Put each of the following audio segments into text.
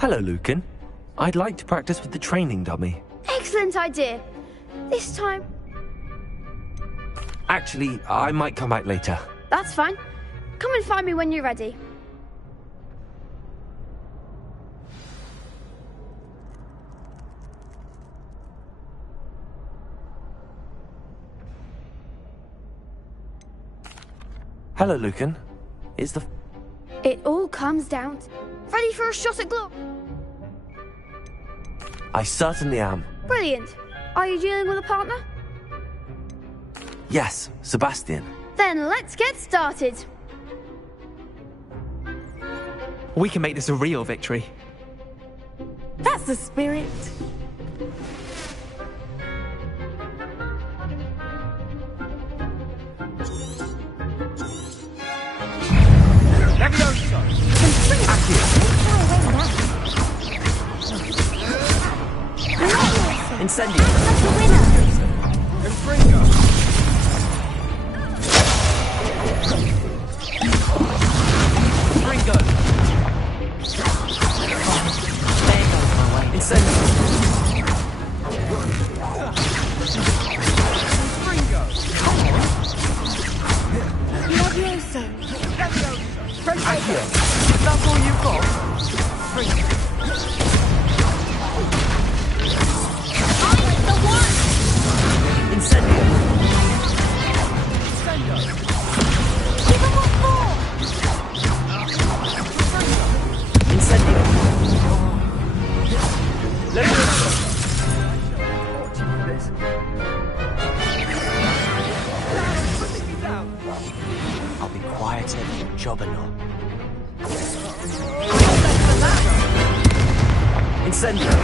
Hello, Lucan. I'd like to practice with the training dummy. Excellent idea. This time... Actually, I might come back later. That's fine. Come and find me when you're ready. Hello, Lucan. Is the... It all comes down to... Ready for a shot at glory? I certainly am. Brilliant. Are you dealing with a partner? Yes, Sebastian. Then let's get started. We can make this a real victory. That's the spirit. Incendio. That's the winner. Ringo. There goes my way. Incendio. Levioso. Accio. That's all you've got? I'm the one. Incendio. Give him what for. Incendio. I'll be quieter than a jobberknock. Incendio.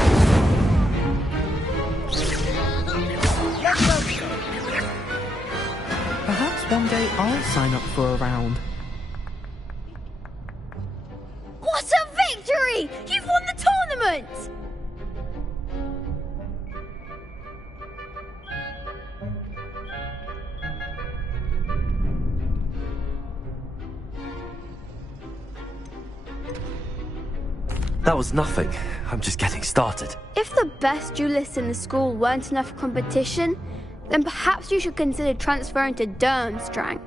Perhaps one day I'll sign up for a round. What a victory! You've won the tournament! That was nothing. I'm just getting started. If the best duelists in the school weren't enough for competition, then perhaps you should consider transferring to Durmstrang.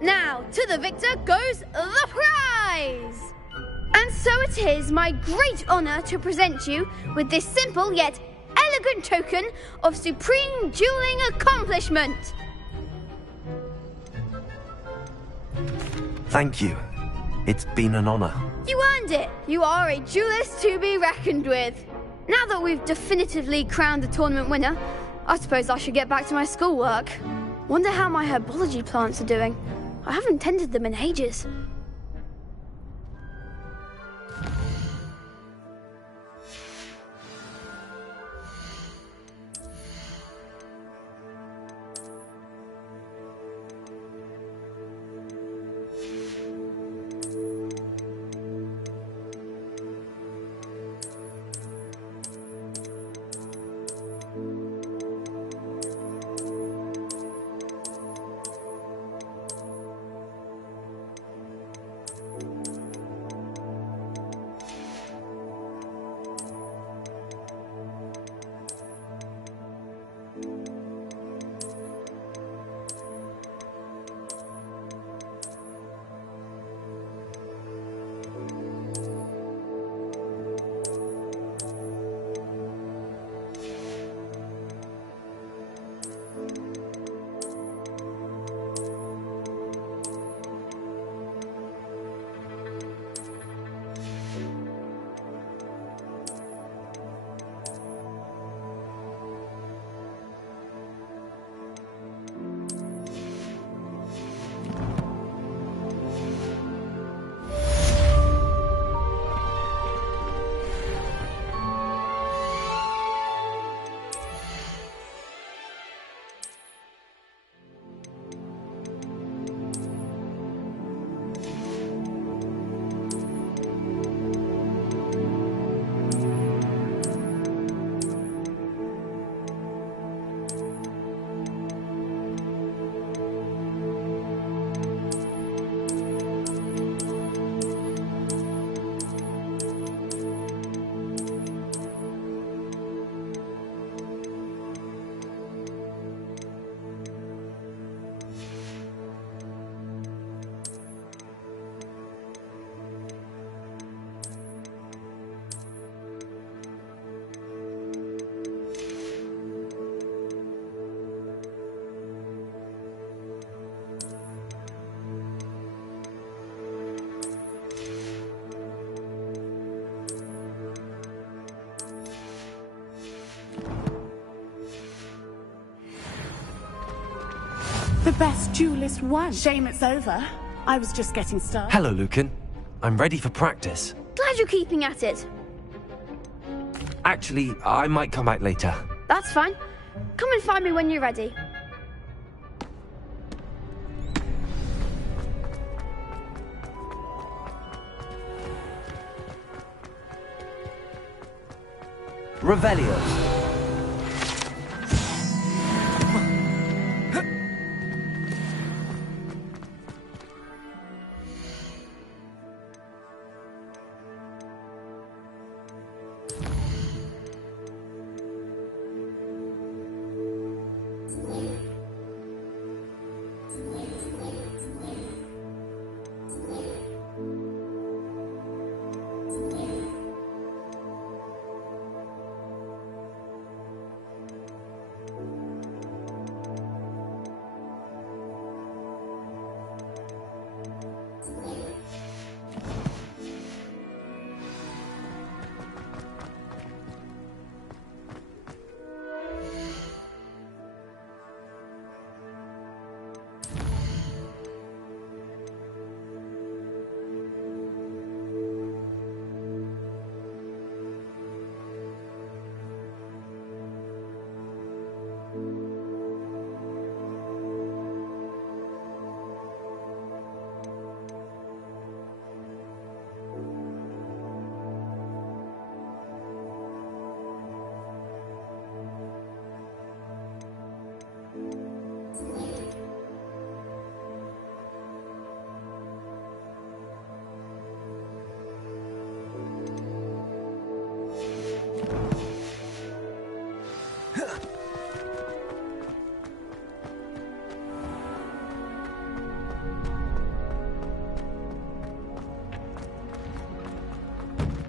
Now, to the victor goes the prize! And so it is my great honor to present you with this simple yet elegant token of supreme dueling accomplishment. Thank you. It's been an honor. You earned it. You are a duelist to be reckoned with. Now that we've definitively crowned the tournament winner, I suppose I should get back to my schoolwork. Wonder how my herbology plants are doing. I haven't tended them in ages. The best duelist won. Shame it's over. I was just getting started. Hello, Lucan. I'm ready for practice. Glad you're keeping at it. Actually, I might come back later. That's fine. Come and find me when you're ready. Revelio.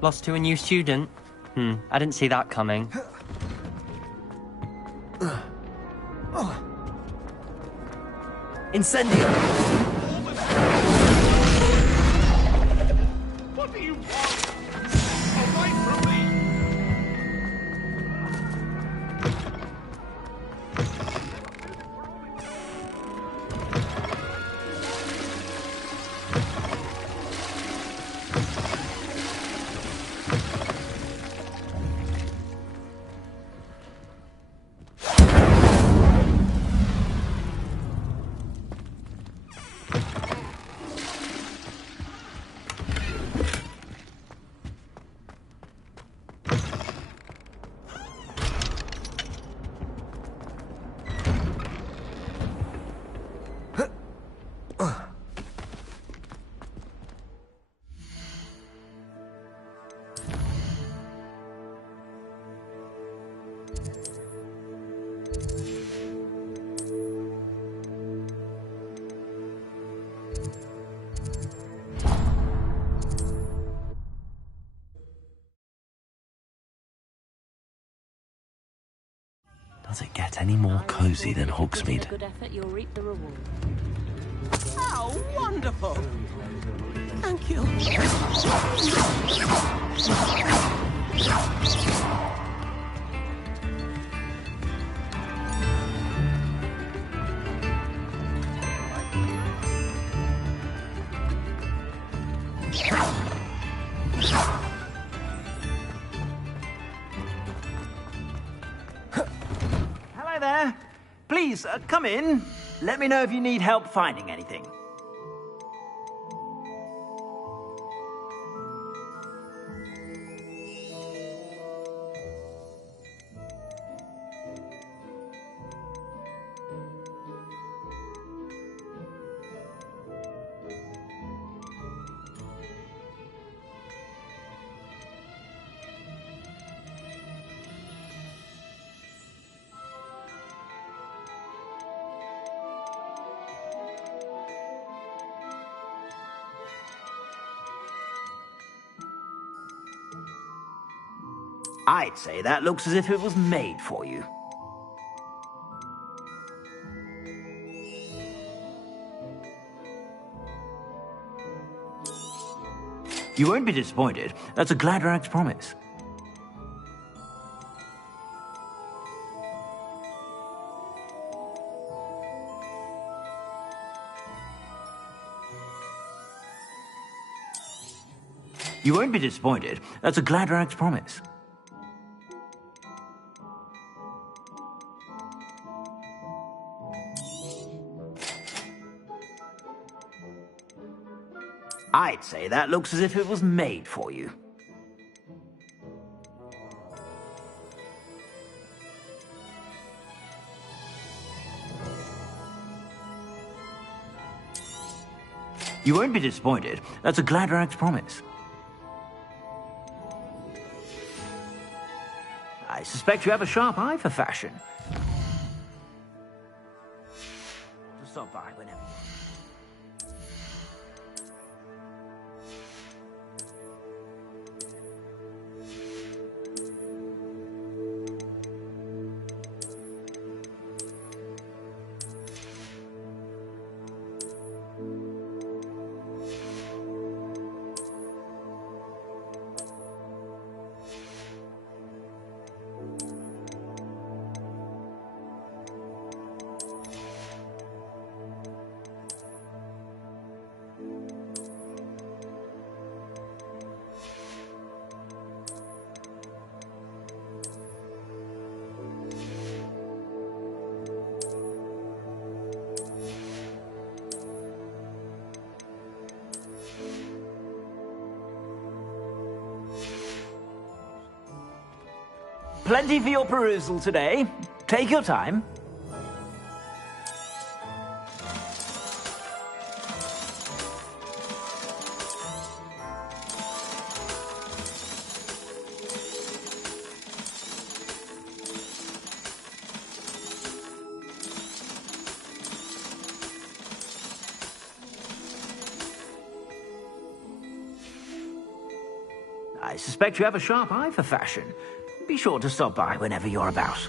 Lost to a new student? I didn't see that coming. Incendio! What do you want? Away from me! Does it get any more cozy than Hogsmeade? Good effort, you'll reap the reward. How wonderful! Thank you. Hello there. Please, come in. Let me know if you need help finding anything. I'd say that looks as if it was made for you. You won't be disappointed. That's a Gladrag's promise. You won't be disappointed. That's a Gladrag's promise. I'd say that looks as if it was made for you. You won't be disappointed. That's a Gladrag's promise. I suspect you have a sharp eye for fashion. Just stop by whenever. Plenty for your perusal today. Take your time. I suspect you have a sharp eye for fashion. Be sure to stop by whenever you're about.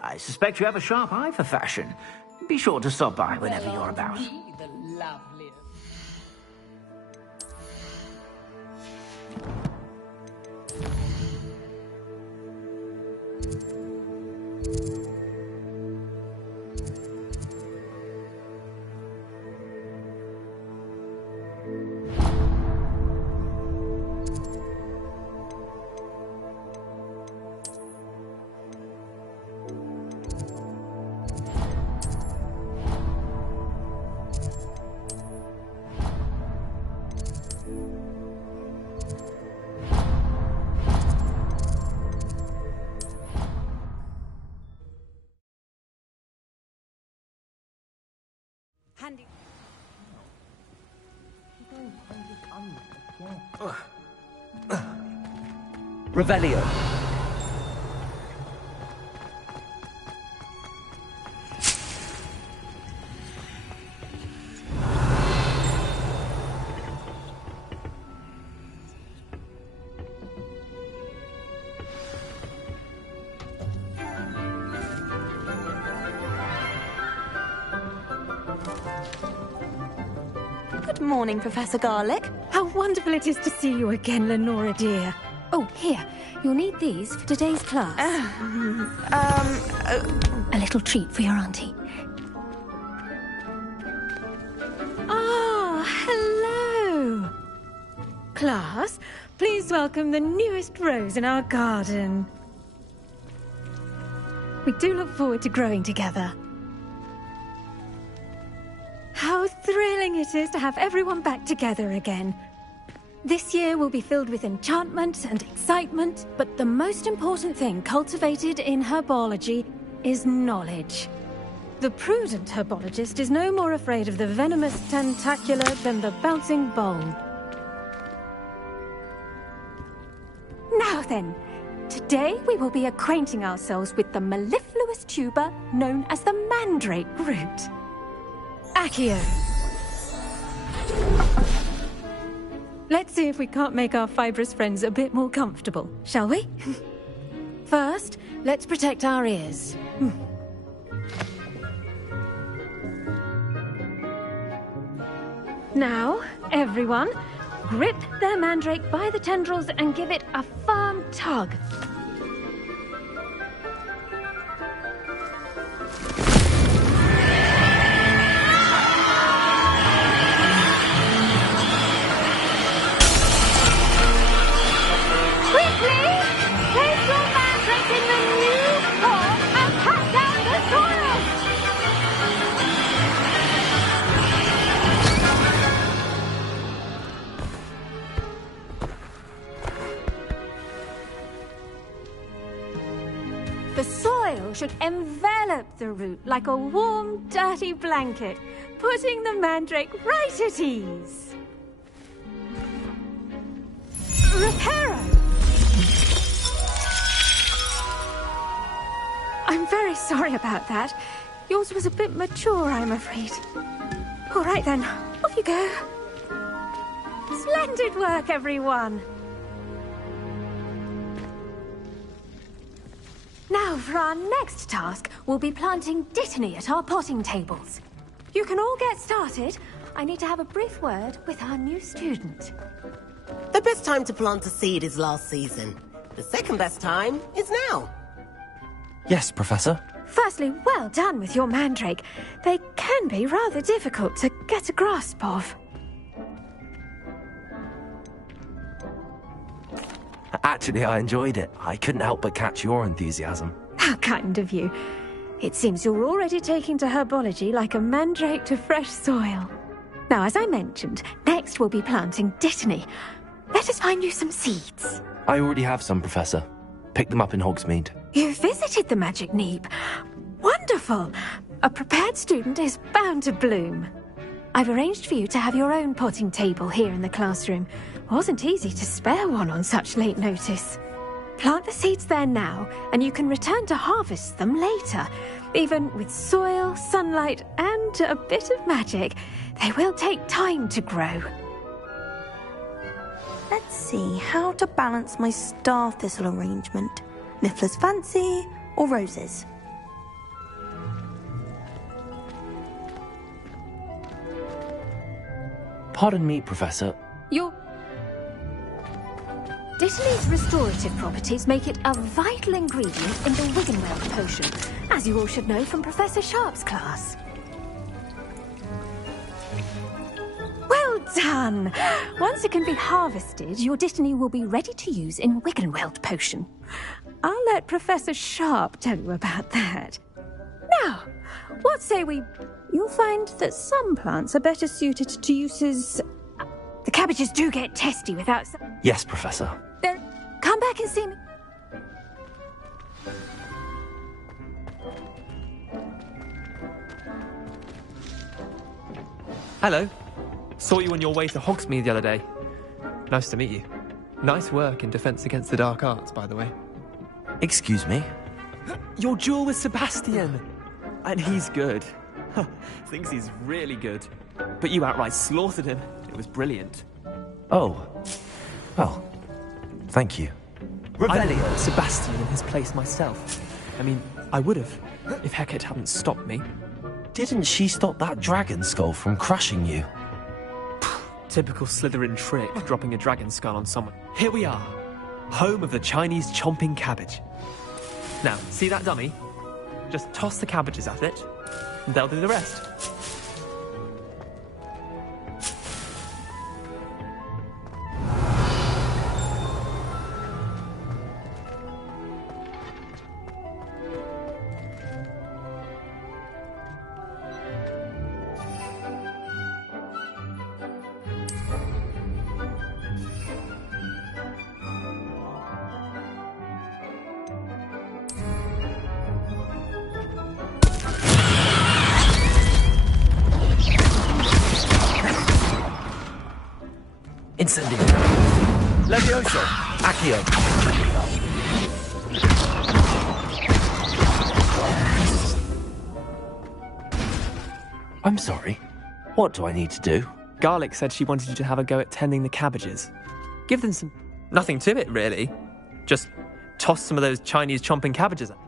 I suspect you have a sharp eye for fashion. Be sure to stop by whenever you're about. The loveliest. Handy. Revelio. Good morning, Professor Garlick. How wonderful it is to see you again, Lenora dear. Oh, here. You'll need these for today's class. A little treat for your auntie. Ah, hello. Class, please welcome the newest rose in our garden. We do look forward to growing together. How thrilling it is to have everyone back together again. This year will be filled with enchantment and excitement, but the most important thing cultivated in herbology is knowledge. The prudent herbologist is no more afraid of the venomous tentacular than the bouncing bulb. Now then, today we will be acquainting ourselves with the mellifluous tuber known as the mandrake root. Accio. Let's see if we can't make our fibrous friends a bit more comfortable, shall we? First, let's protect our ears. Now, everyone, grip their mandrake by the tendrils and give it a firm tug. should envelop the root like a warm, dirty blanket, putting the mandrake right at ease. Reparo! I'm very sorry about that. Yours was a bit mature, I'm afraid. All right then, off you go. Splendid work, everyone! Now, for our next task, we'll be planting dittany at our potting tables. You can all get started. I need to have a brief word with our new student. The best time to plant a seed is last season. The second best time is now. Yes, Professor. Firstly, well done with your mandrake. They can be rather difficult to get a grasp of. Actually, I enjoyed it. I couldn't help but catch your enthusiasm. How kind of you. It seems you're already taking to herbology like a mandrake to fresh soil. Now, as I mentioned, next we'll be planting dittany. Let us find you some seeds. I already have some, Professor. Picked them up in Hogsmeade. You visited the Magic Neep. Wonderful! A prepared student is bound to bloom. I've arranged for you to have your own potting table here in the classroom. Wasn't easy to spare one on such late notice. Plant the seeds there now, and you can return to harvest them later. Even with soil, sunlight, and a bit of magic, they will take time to grow. Let's see how to balance my star thistle arrangement. Niffler's fancy or roses? Pardon me, Professor. Dittany's restorative properties make it a vital ingredient in the Wiggenweld potion, as you all should know from Professor Sharp's class. Well done! Once it can be harvested, your dittany will be ready to use in Wiggenweld potion. I'll let Professor Sharp tell you about that. Now, what say we... You'll find that some plants are better suited to uses... The cabbages do get testy without... Yes, Professor. There... Come back and see me. Hello. Saw you on your way to Hogsmeade the other day. Nice to meet you. Nice work in Defense Against the Dark Arts, by the way. Excuse me? Your duel with Sebastian! And he's good. Thinks he's really good. But you outright slaughtered him. It was brilliant. Oh. Well, thank you. I would put Sebastian in his place myself. I mean, I would have, if Hecate hadn't stopped me. Didn't she stop that dragon skull from crushing you? Typical Slytherin trick, dropping a dragon skull on someone. Here we are, home of the Chinese chomping cabbage. Now, see that dummy? Just toss the cabbages at it, and they'll do the rest. Incendio. Levioso. Accio. I'm sorry. What do I need to do? Garlic said she wanted you to have a go at tending the cabbages. Give them some... Nothing to it, really. Just toss some of those Chinese chomping cabbages at.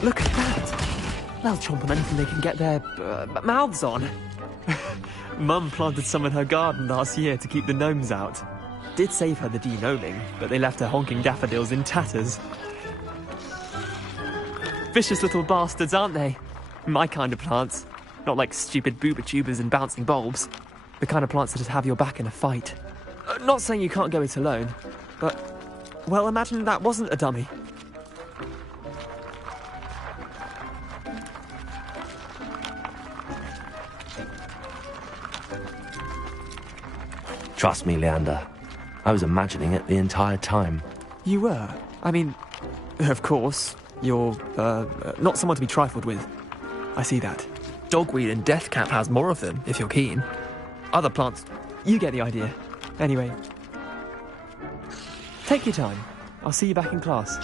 Look at that! They'll chomp on anything they can get their mouths on. Mum planted some in her garden last year to keep the gnomes out. Did save her the de-gnoming, but they left her honking daffodils in tatters. Vicious little bastards, aren't they? My kind of plants. Not like stupid booba tubers and bouncing bulbs. The kind of plants that'd have your back in a fight. Not saying you can't go it alone, but... well, imagine that wasn't a dummy. Trust me, Leander. I was imagining it the entire time. You were? I mean, of course, you're, not someone to be trifled with. I see that. Dogweed and deathcap has more of them, if you're keen. Other plants, you get the idea. Anyway, take your time. I'll see you back in class.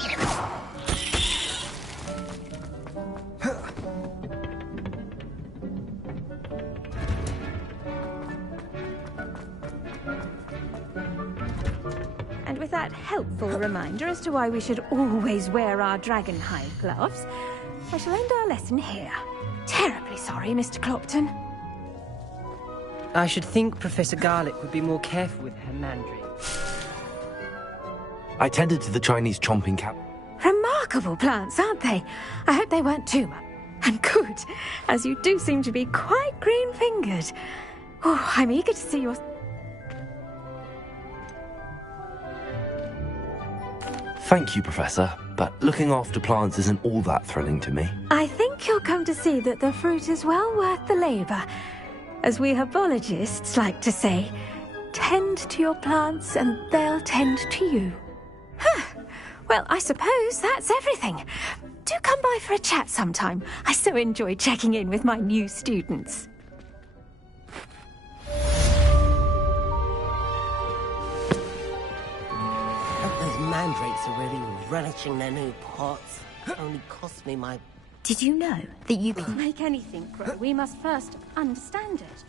And with that helpful reminder as to why we should always wear our dragon hide gloves, I shall end our lesson here. Terribly sorry, Mr. Clopton. I should think Professor Garlick would be more careful with her mandarin. I tended to the Chinese chomping cap. Remarkable plants, aren't they? I hope they weren't too much. And good, as you do seem to be quite green-fingered. Oh, I'm eager to see your... Thank you, Professor, but looking after plants isn't all that thrilling to me. I think you'll come to see that the fruit is well worth the labour. As we herbologists like to say, tend to your plants and they'll tend to you. Well, I suppose that's everything. Do come by for a chat sometime. I so enjoy checking in with my new students. Those mandrakes are really relishing their new pots. Only cost me my... Did you know that you can make anything grow? We must first understand it.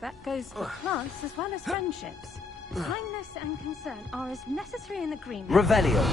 That goes for plants as well as friendships. Kindness and concern are as necessary in the green. Revelio.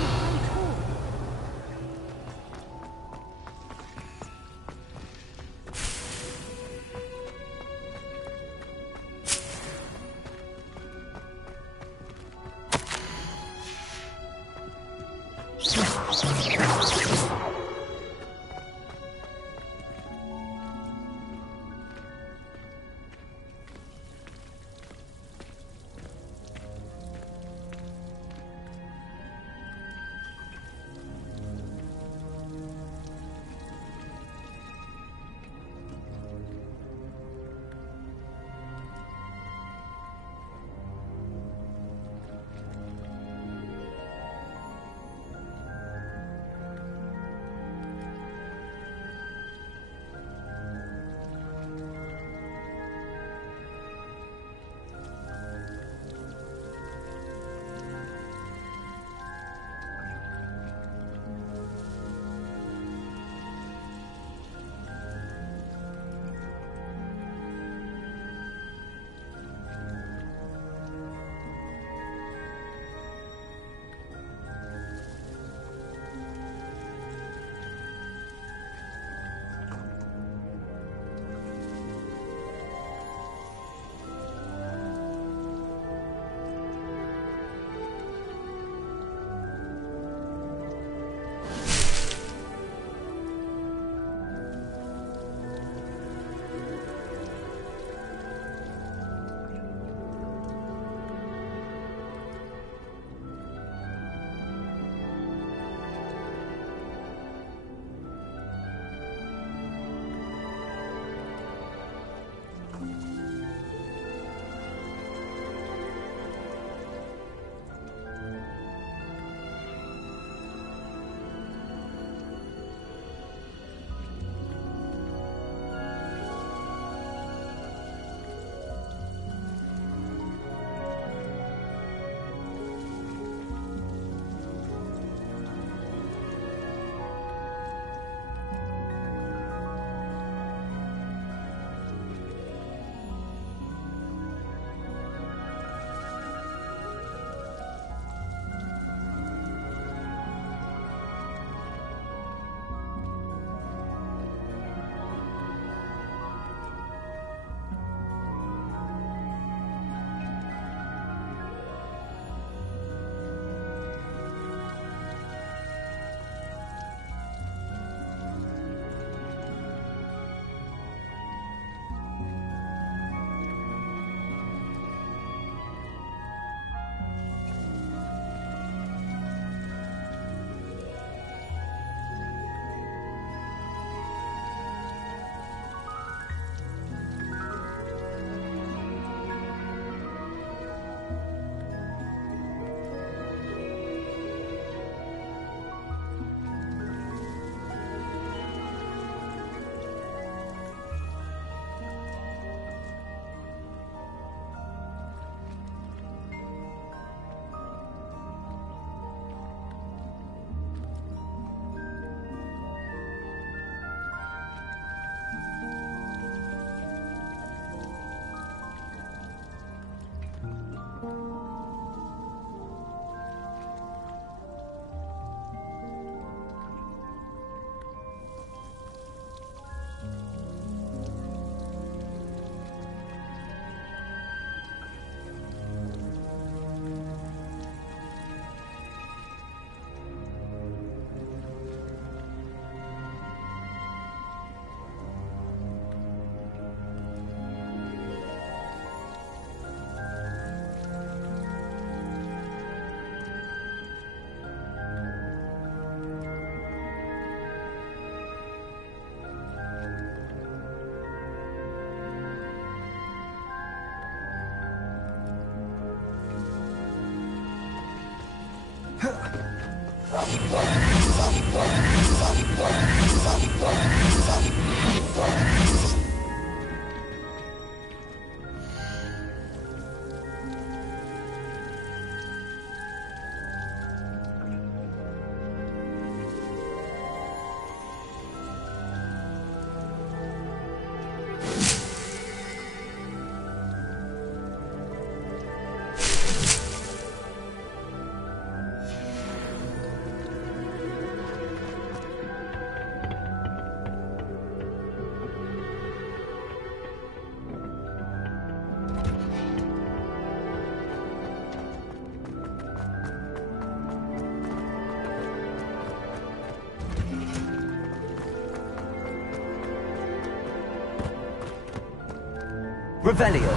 Revelio.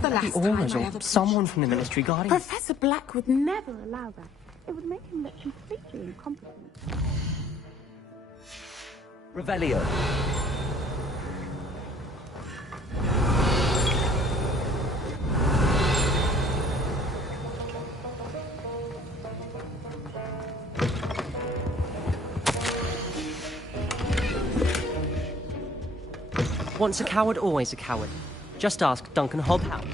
The last time I ever someone from the Ministry Guardian. Professor Black would never allow that. It would make him look completely incompetent. Revelio. Once a coward, always a coward. Just ask Duncan Hobhouse.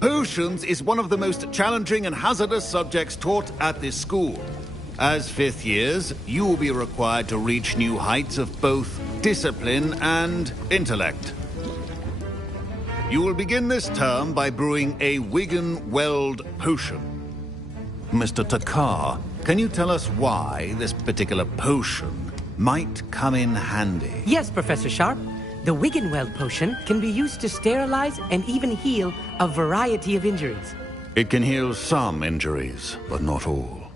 Potions is one of the most challenging and hazardous subjects taught at this school. As fifth years, you will be required to reach new heights of both discipline and intellect. You will begin this term by brewing a Wigan-Weld potion. Mr. Takar, can you tell us why this particular potion might come in handy? Yes, Professor Sharp. The Wigan-Weld potion can be used to sterilize and even heal a variety of injuries. It can heal some injuries, but not all.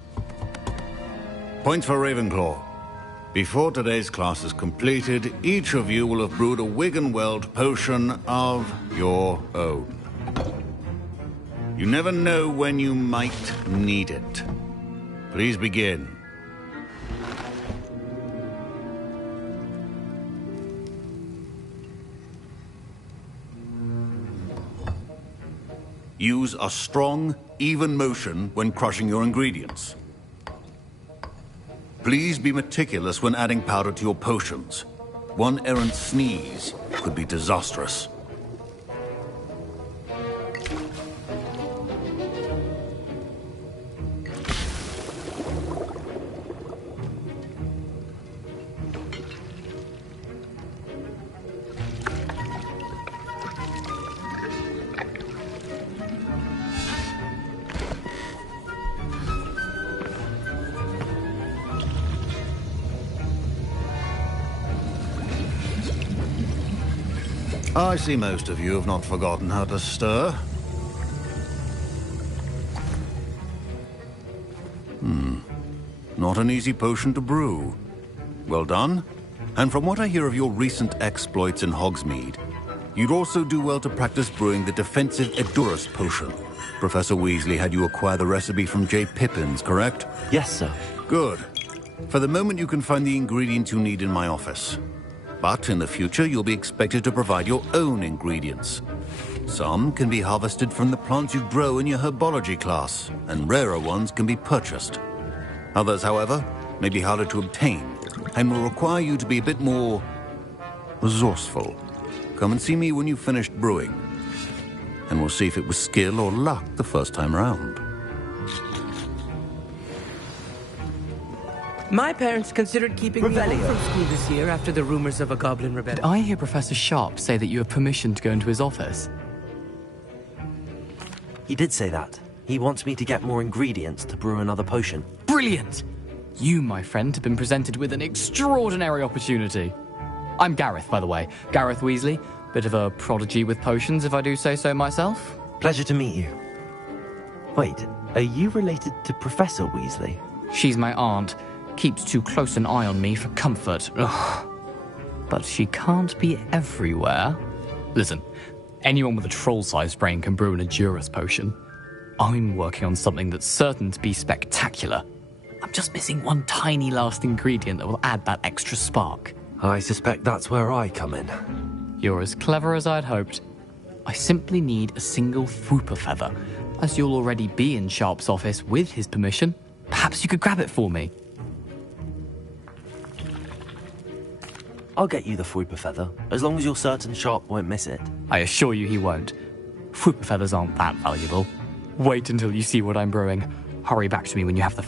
Points for Ravenclaw. Before today's class is completed, each of you will have brewed a Wigan-Weld potion of your own. You never know when you might need it. Please begin. Use a strong, even motion when crushing your ingredients. Please be meticulous when adding powder to your potions. One errant sneeze could be disastrous. I see most of you have not forgotten how to stir. Not an easy potion to brew. Well done. And from what I hear of your recent exploits in Hogsmeade, you'd also do well to practice brewing the defensive Edurus potion. Professor Weasley had you acquire the recipe from J. Pippins, correct? Yes, sir. Good. For the moment, you can find the ingredients you need in my office. But in the future, you'll be expected to provide your own ingredients. Some can be harvested from the plants you grow in your herbology class, and rarer ones can be purchased. Others, however, may be harder to obtain, and will require you to be a bit more resourceful. Come and see me when you've finished brewing, and we'll see if it was skill or luck the first time around. My parents considered keeping me home from school this year after the rumors of a goblin rebellion. Did I hear Professor Sharp say that you have permission to go into his office? He did say that. He wants me to get more ingredients to brew another potion. Brilliant! You, my friend, have been presented with an extraordinary opportunity. I'm Gareth, by the way. Gareth Weasley. Bit of a prodigy with potions, if I do say so myself. Pleasure to meet you. Wait, are you related to Professor Weasley? She's my aunt. Keeps too close an eye on me for comfort. Ugh. But she can't be everywhere. Listen, anyone with a troll-sized brain can brew an Edurus potion. I'm working on something that's certain to be spectacular. I'm just missing one tiny last ingredient that will add that extra spark. I suspect that's where I come in. You're as clever as I'd hoped. I simply need a single Fwooper feather. As you'll already be in Sharp's office with his permission, perhaps you could grab it for me. I'll get you the Fwooper feather, as long as you're certain Sharp won't miss it. I assure you he won't. Fwooper feathers aren't that valuable. Wait until you see what I'm brewing. Hurry back to me when you have the...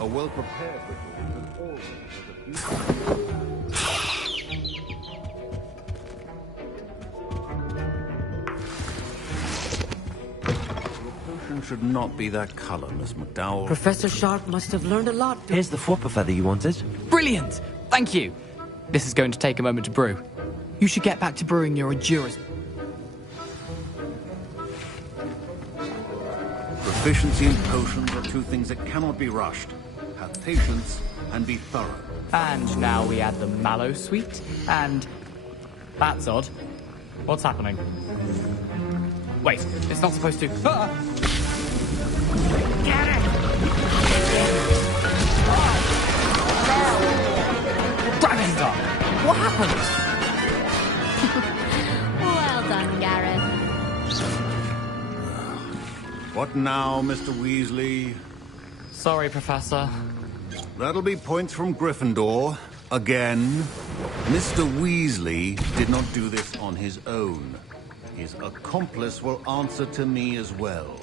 A well-prepared ritual is always Your potion should not be that color, Miss McDowell. Professor Sharp must have learned a lot. Here's the Fwooper feather you wanted. Brilliant! Thank you! This is going to take a moment to brew. You should get back to brewing your Edurus. Proficiency and potions are two things that cannot be rushed. Have patience and be thorough. And now we add the mallow sweet, and... That's odd. What's happening? Wait, it's not supposed to... Ah! Get it! Dragonstar! What happened? Well done, Gareth. What now, Mr. Weasley? Sorry, Professor. That'll be points from Gryffindor. Again. Mr. Weasley did not do this on his own. His accomplice will answer to me as well.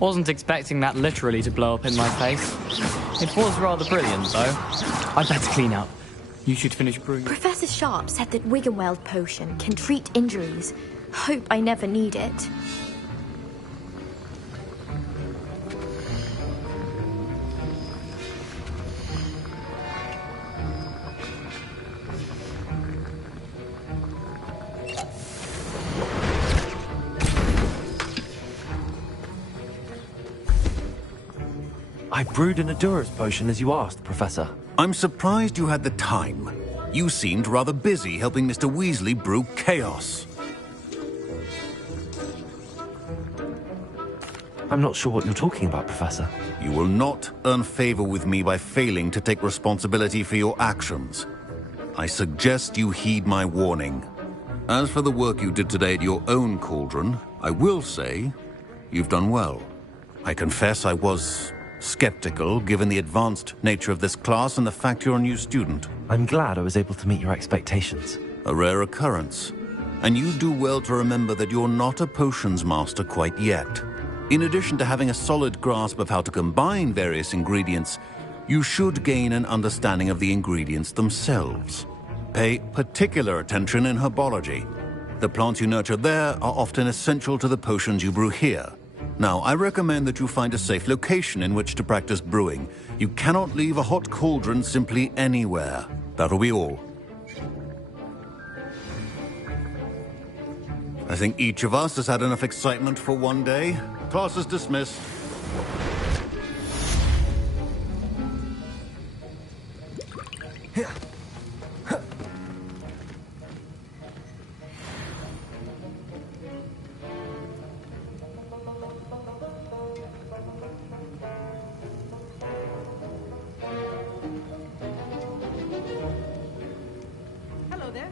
Wasn't expecting that literally to blow up in my face. It was rather brilliant, though. I'd better clean up. You should finish brewing. Professor Sharp said that Wiggenweld potion can treat injuries. Hope I never need it. I brewed an endurance potion as you asked, Professor. I'm surprised you had the time. You seemed rather busy helping Mr. Weasley brew chaos. I'm not sure what you're talking about, Professor. You will not earn favor with me by failing to take responsibility for your actions. I suggest you heed my warning. As for the work you did today at your own cauldron, I will say you've done well. I confess I was skeptical, given the advanced nature of this class and the fact you're a new student. I'm glad I was able to meet your expectations. A rare occurrence. And you do well to remember that you're not a potions master quite yet. In addition to having a solid grasp of how to combine various ingredients, you should gain an understanding of the ingredients themselves. Pay particular attention in herbology. The plants you nurture there are often essential to the potions you brew here. Now, I recommend that you find a safe location in which to practice brewing. You cannot leave a hot cauldron simply anywhere. That'll be all. I think each of us has had enough excitement for one day. Class is dismissed. Hello there.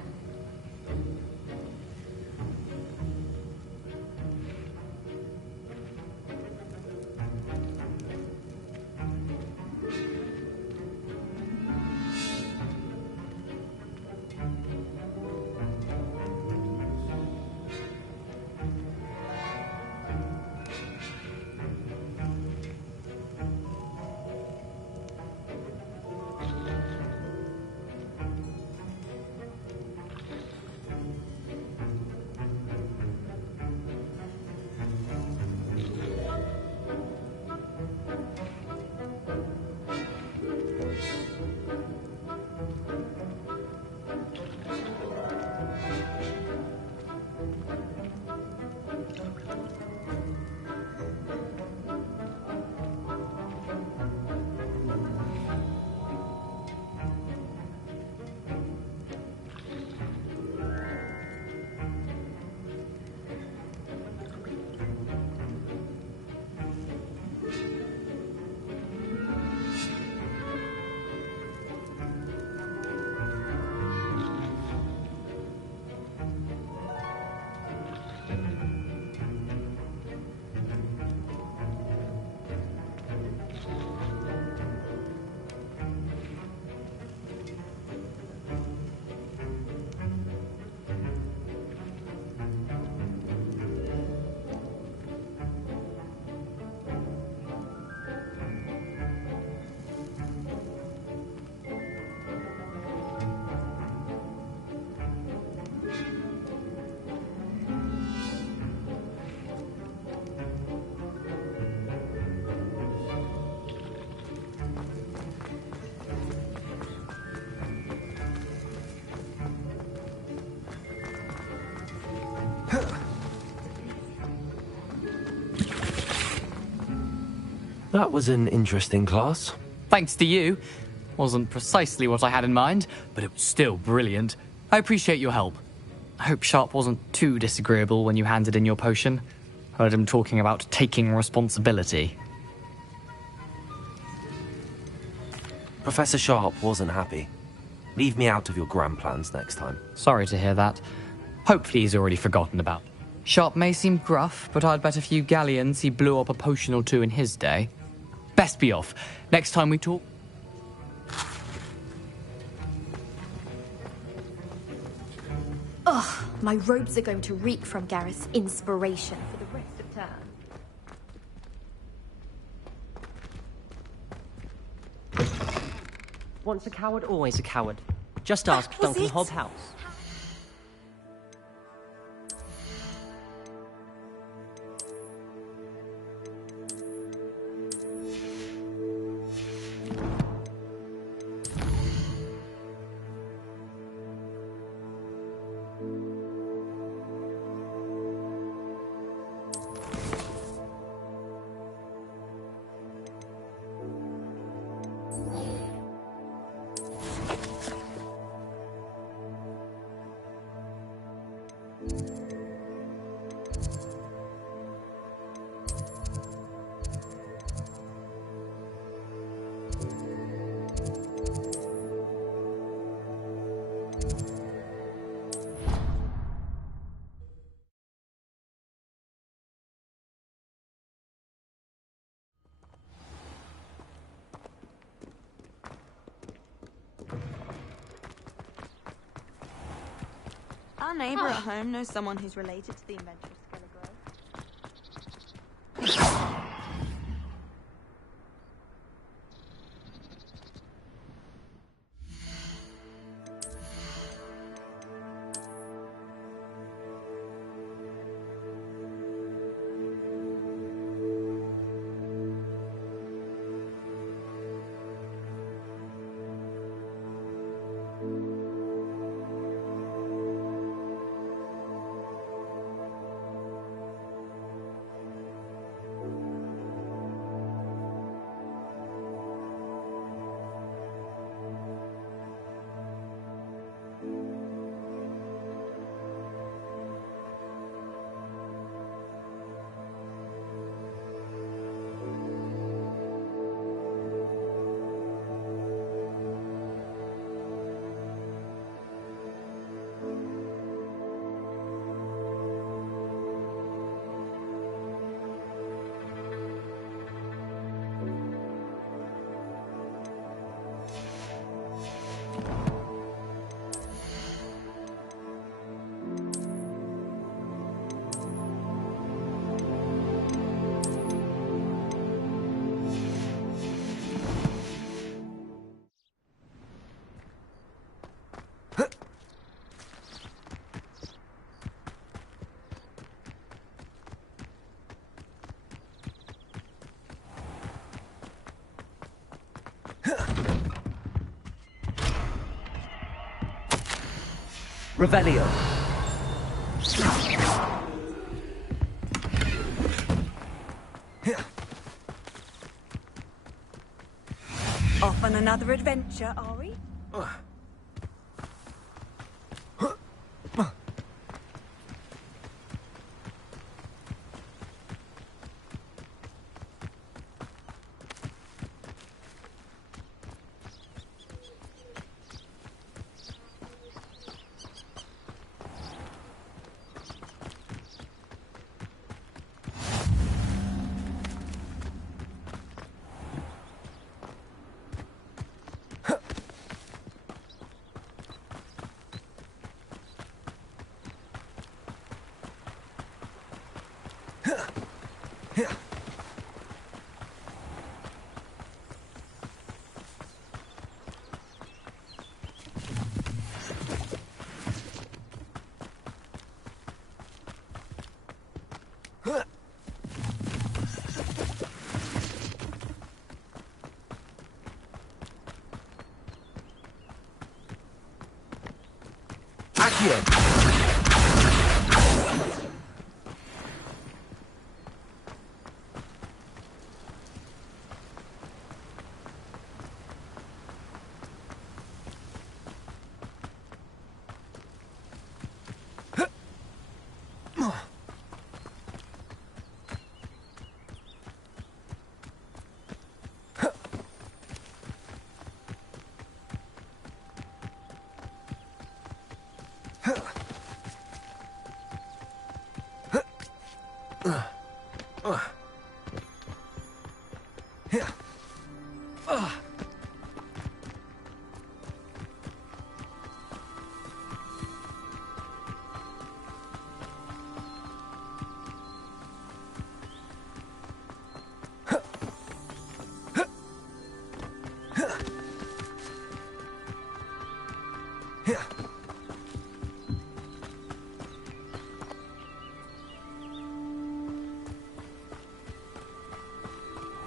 That was an interesting class. Thanks to you. Wasn't precisely what I had in mind, but it was still brilliant. I appreciate your help. I hope Sharp wasn't too disagreeable when you handed in your potion. Heard him talking about taking responsibility. Professor Sharp wasn't happy. Leave me out of your grand plans next time. Sorry to hear that. Hopefully he's already forgotten about it. Sharp may seem gruff, but I'd bet a few galleons he blew up a potion or two in his day. Best be off. Next time we talk... Ugh, my robes are going to reek from Gareth's inspiration for the rest of term. Once a coward, always a coward. Just ask Duncan Hobhouse. Our neighbour at home knows someone who's related to the inventor of Skellige. Revelio. Off on another adventure, are we?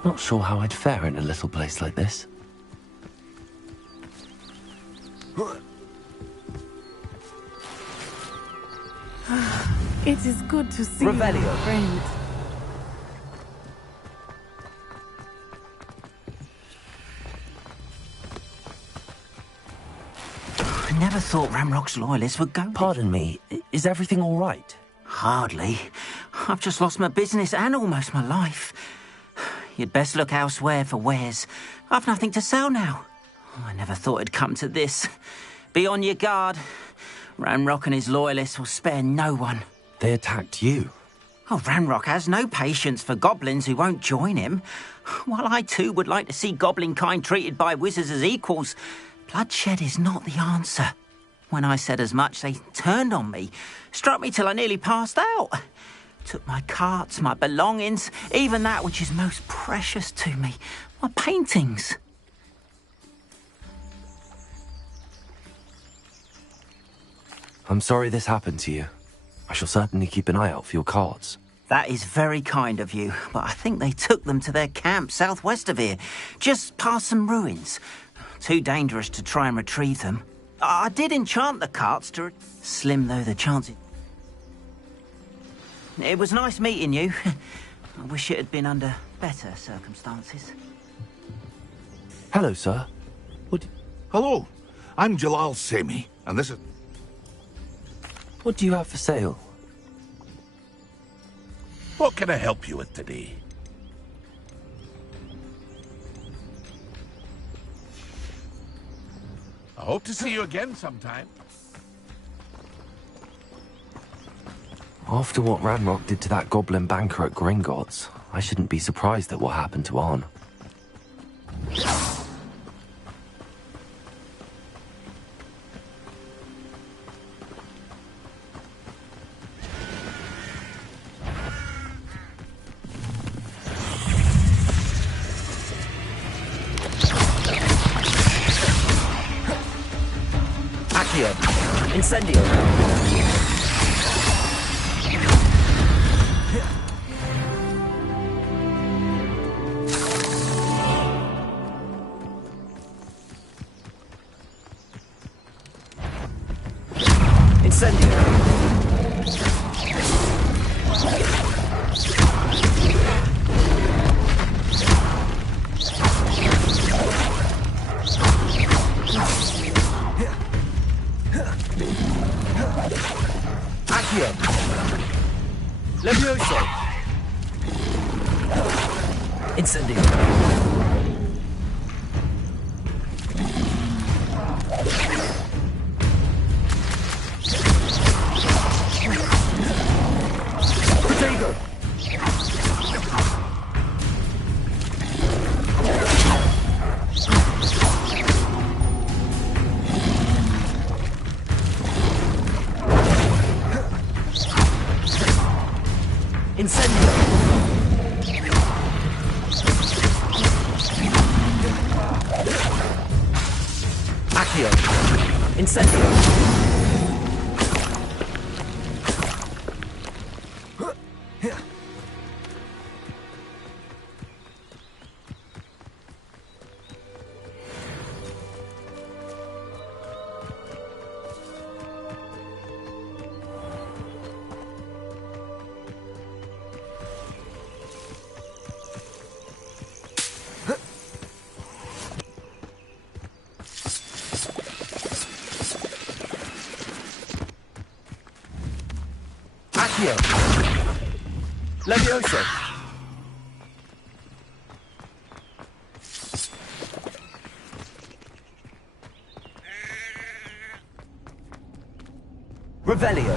Not sure how I'd fare in a little place like this. It is good to see Revelio. you, friend. I never thought Ramrock's loyalists would go. Pardon me, is everything all right? Hardly. I've just lost my business and almost my life. You'd best look elsewhere for wares. I've nothing to sell now. I never thought it'd come to this. Be on your guard. Ramrock and his loyalists will spare no one. They attacked you. Oh, Ramrock has no patience for goblins who won't join him. While I too would like to see goblin kind treated by wizards as equals, bloodshed is not the answer. When I said as much, they turned on me, struck me till I nearly passed out. Took my carts, my belongings, even that which is most precious to me, my paintings. I'm sorry this happened to you. I shall certainly keep an eye out for your cards. That is very kind of you, but I think they took them to their camp southwest of here, just past some ruins. Too dangerous to try and retrieve them. I did enchant the carts to... Slim though the chances... It was nice meeting you. I wish it had been under better circumstances. Hello, sir. Hello, I'm Jalal Semi, and this is... What do you have for sale? What can I help you with today? I hope to see you again sometime. After what Ranrock did to that goblin banker at Gringotts, I shouldn't be surprised at what happened to Arn. Accio! Incendio! Levioso! Incendio! Protego! Incendio! Accio! Incendio! Accio! Levioso! Revelio!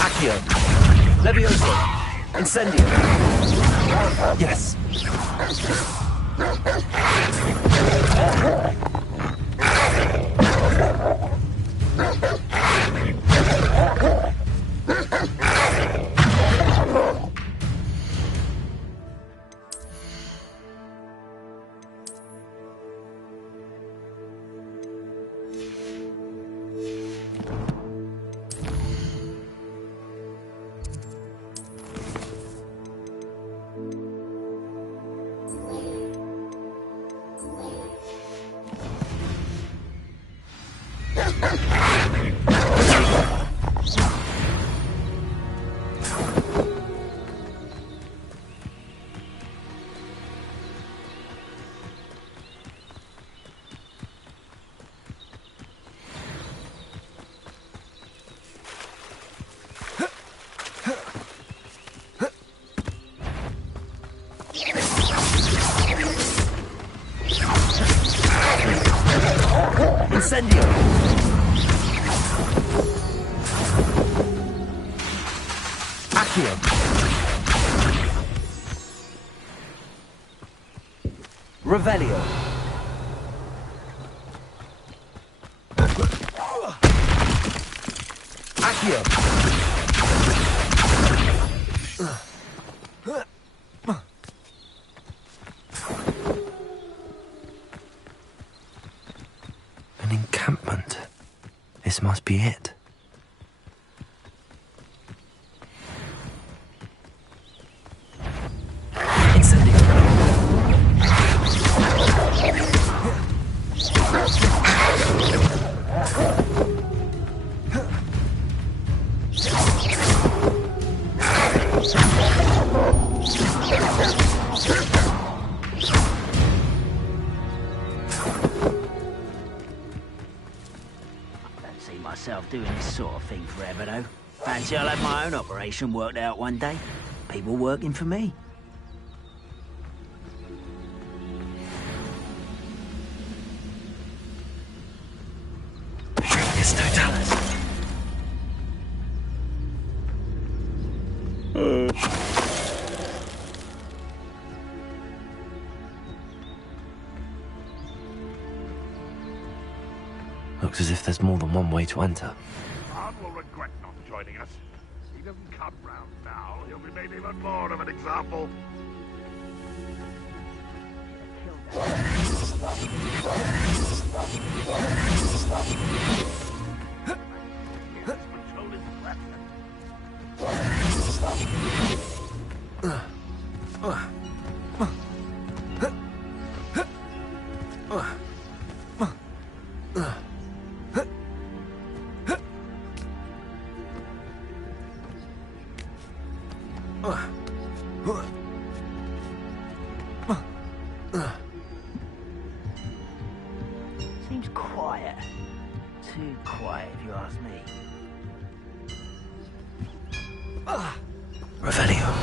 Accio! Levioso! Incendio! Yes! Incendio! Accio! Revelio! Accio! An encampment. This must be it. Doing this sort of thing forever, though. Fancy I'll have my own operation worked out one day. People working for me. It's Totalis. Looks as if there's more than one way to enter. Ron will regret not joining us. He doesn't come round now. He'll be made even more of an example. Seems quiet. Too quiet, if you ask me. Revelio.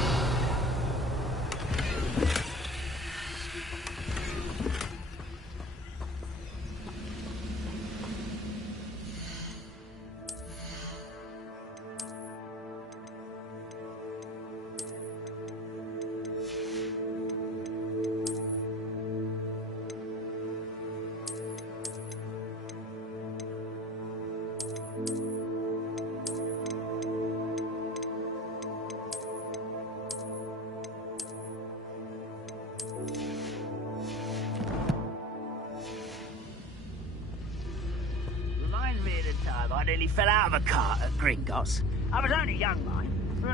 I nearly fell out of a cart at Gringotts. I was only young, mind.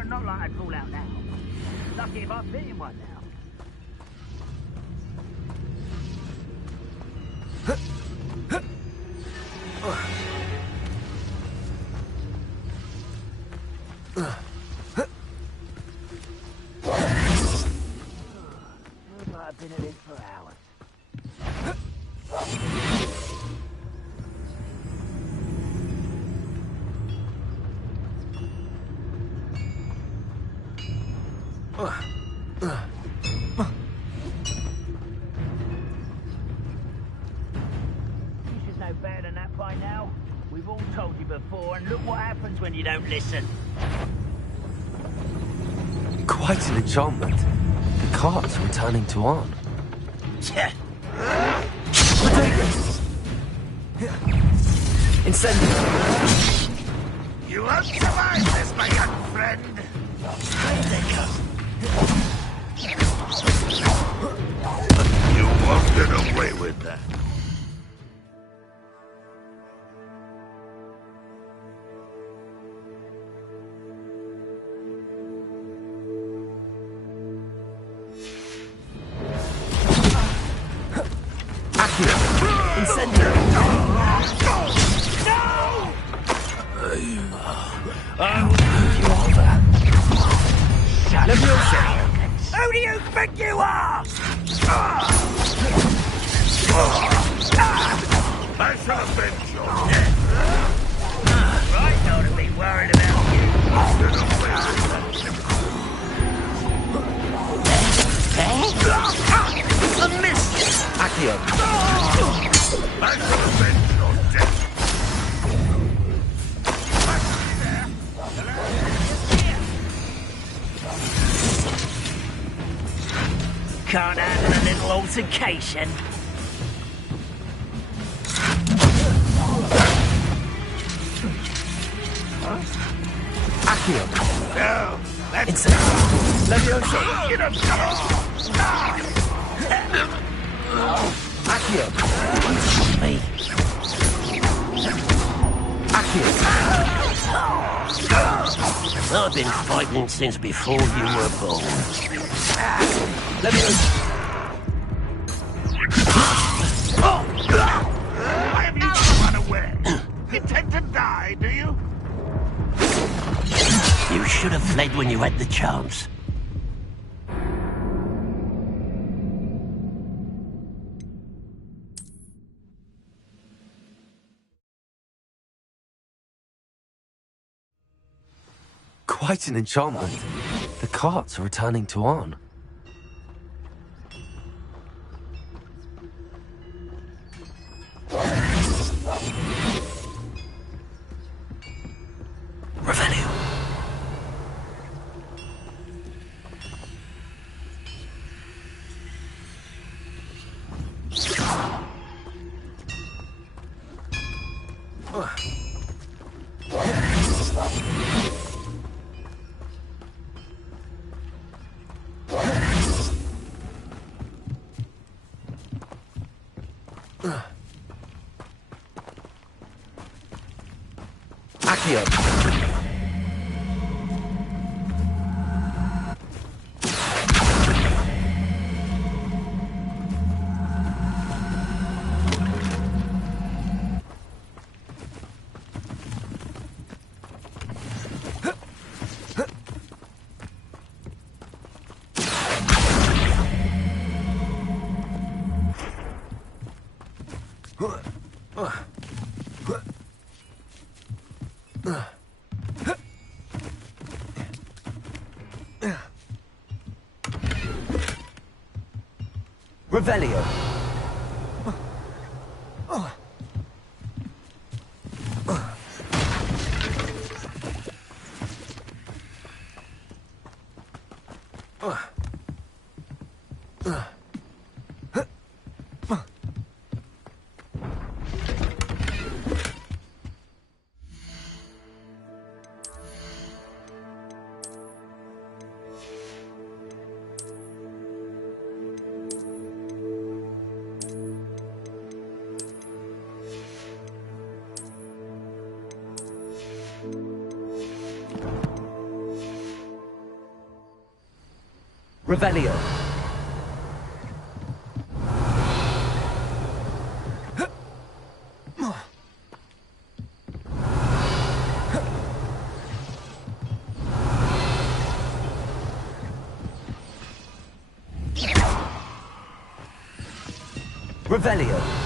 Not like I'd fall out now. Lucky if I fit in one now. I've been at this for hours. You should know better than that by now. We've all told you before, and look what happens when you don't listen. Quite an enchantment. The cart's returning to Arn. Yeah. Incendio! You won't survive this, my young friend. You won't get away with that. Incendio! You are there. Who do you think you are? I shall avenge your death. Right, not to be worried about you. A miss! Accio! I shall avenge your death. can't handle a little altercation. Accio. No, It's Leviosa. Accio. Me. Accio. I've been fighting since before you were born. Leviosa. Why have you run away? Intend to die, do you? You should have fled when you had the chance. Quite an enchantment. The carts are returning to Arn. Revelio. Accio. Revelio. Revelio. Revelio.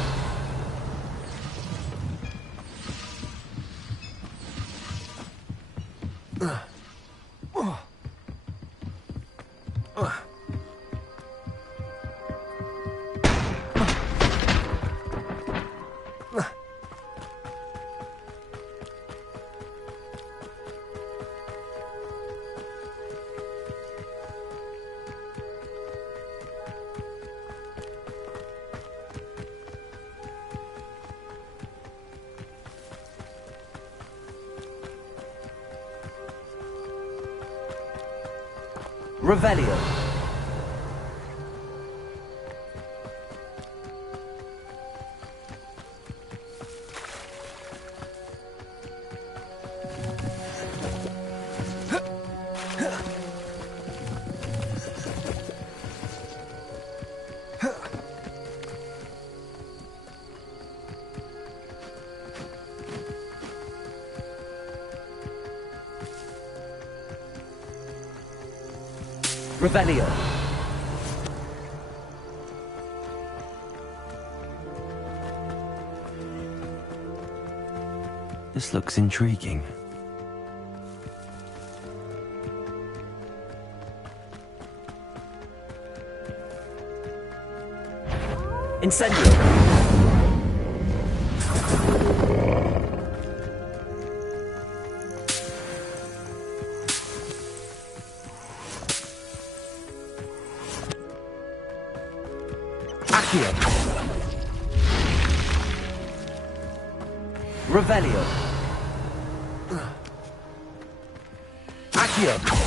Revelio. Revelio. This looks intriguing. Incendio. Accio. Revelio. Accio.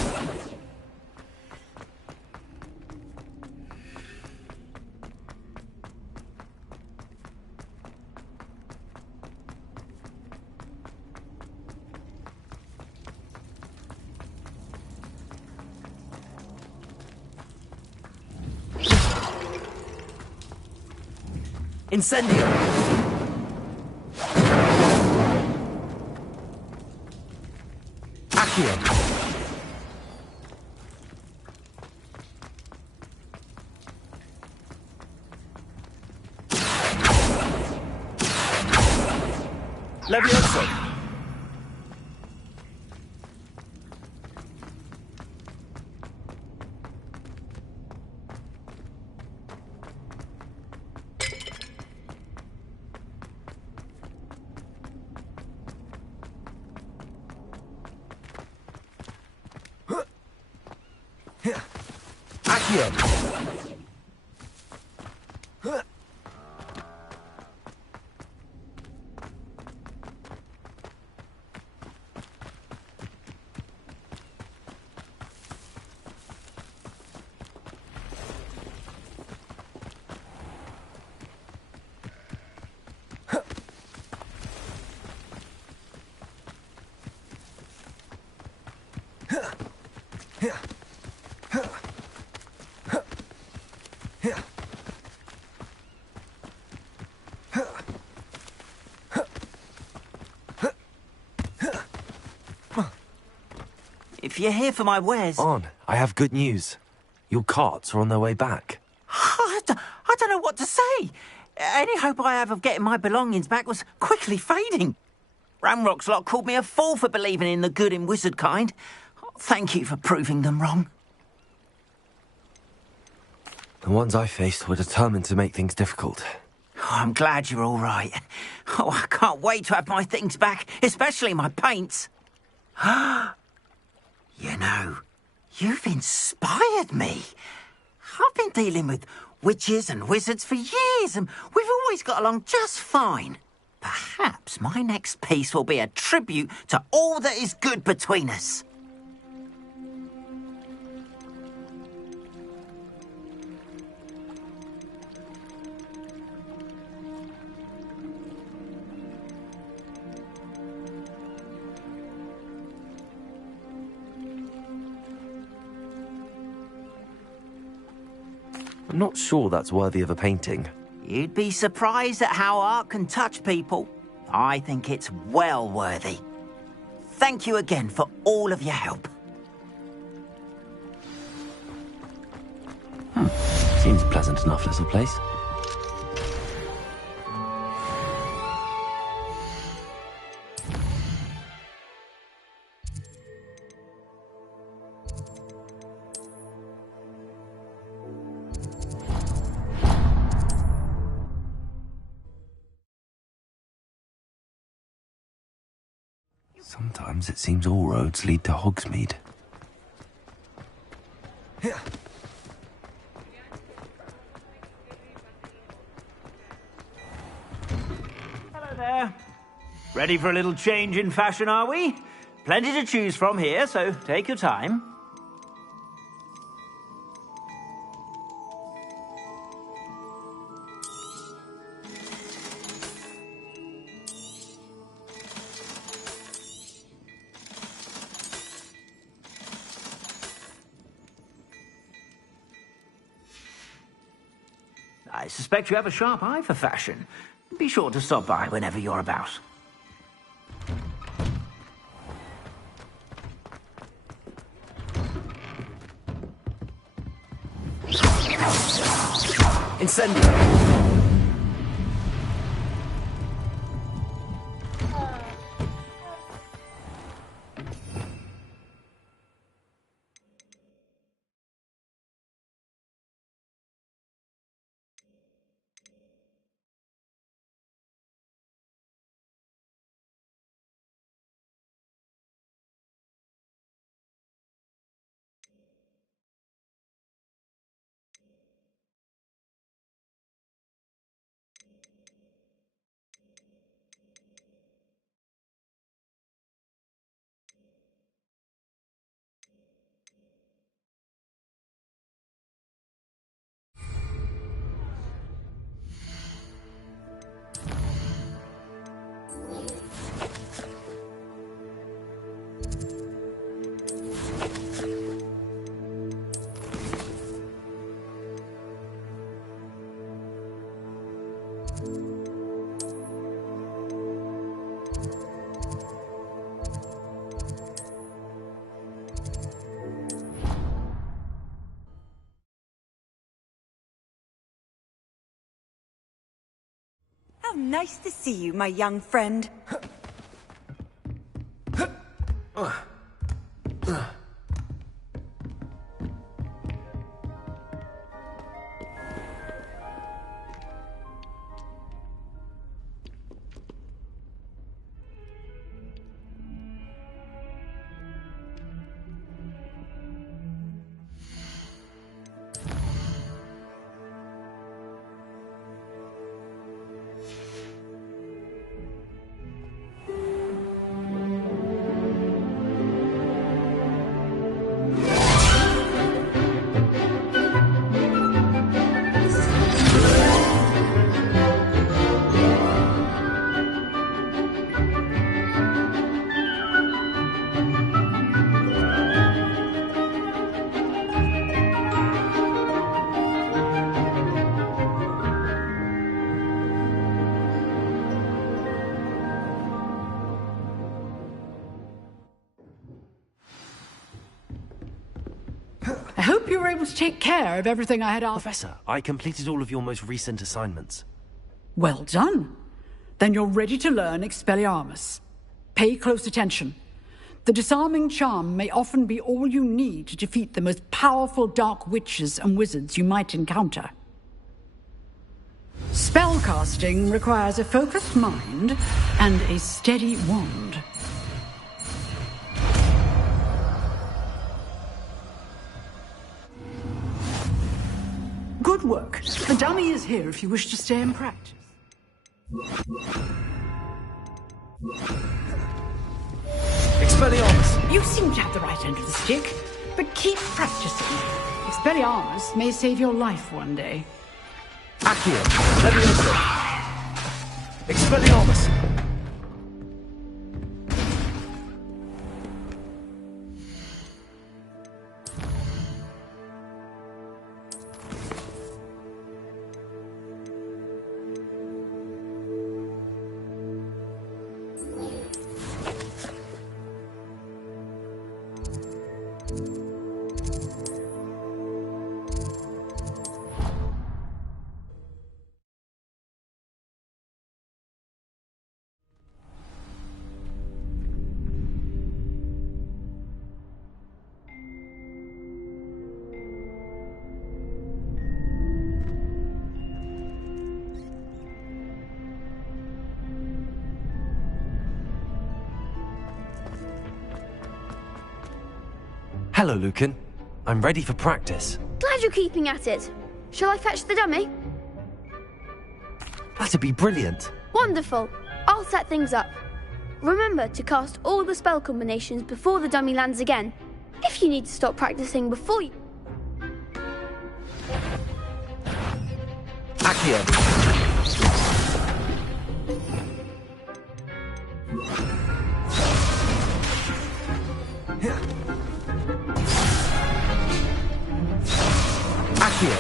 Incendio. Accio. Levioso. Accio. If you're here for my wares... On, I have good news. Your carts are on their way back. I don't know what to say. Any hope I have of getting my belongings back was quickly fading. Ramrock's lot called me a fool for believing in the good in wizard kind. Thank you for proving them wrong. The ones I faced were determined to make things difficult. Oh, I'm glad you're all right. Oh, I can't wait to have my things back, especially my paints. You know, you've inspired me. I've been dealing with witches and wizards for years, and we've always got along just fine. Perhaps my next piece will be a tribute to all that is good between us. I'm not sure that's worthy of a painting. You'd be surprised at how art can touch people. I think it's well worthy. Thank you again for all of your help. Seems a pleasant enough little place. Sometimes it seems all roads lead to Hogsmeade. Hello there. Ready for a little change in fashion, are we? Plenty to choose from here, so take your time. I suspect you have a sharp eye for fashion. Be sure to stop by whenever you're about. Incendio! nice to see you, my young friend. I hope you were able to take care of everything I had asked. Professor, I completed all of your most recent assignments. Well done. Then you're ready to learn Expelliarmus. Pay close attention. The disarming charm may often be all you need to defeat the most powerful dark witches and wizards you might encounter. Spellcasting requires a focused mind and a steady wand. Good work. The dummy is here if you wish to stay and practice. Expelliarmus! You seem to have the right end of the stick, but keep practicing. Expelliarmus may save your life one day. Accio! Levioso! Expelliarmus! Hello, Lucan. I'm ready for practice. Glad you're keeping at it. Shall I fetch the dummy? That'd be brilliant. Wonderful. I'll set things up. Remember to cast all the spell combinations before the dummy lands again. If you need to stop practicing before you... Accio! Accio!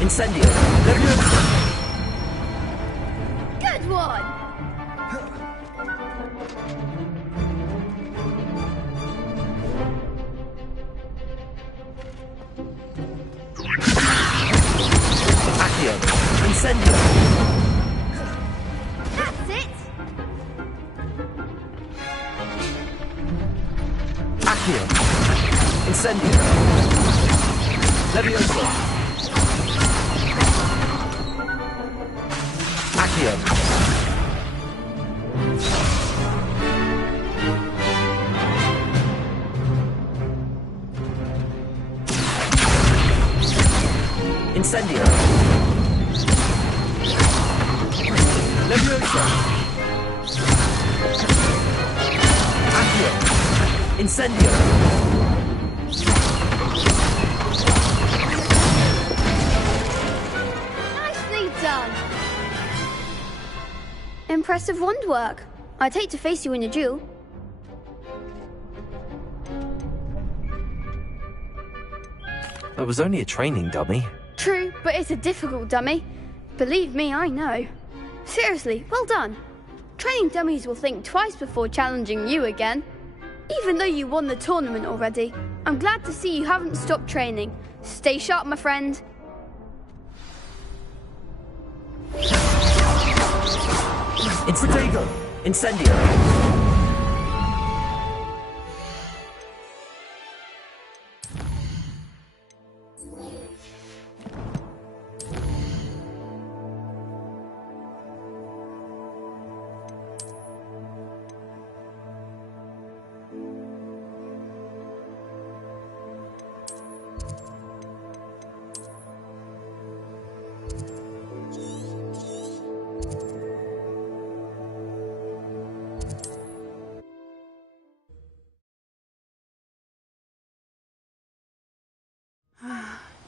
Incendio! Levioso! Good one! Accio! Incendio! That's it! Accio! Incendio! Levioso! Accio! Incendio! Levioso! Accio! Incendio! Nicely done! Impressive wand work. I'd hate to face you in a duel. That was only a training dummy. True, but it's a difficult dummy. Believe me, I know. Seriously, well done. Training dummies will think twice before challenging you again. Even though you won the tournament already, I'm glad to see you haven't stopped training. Stay sharp, my friend. Protego! Incendio!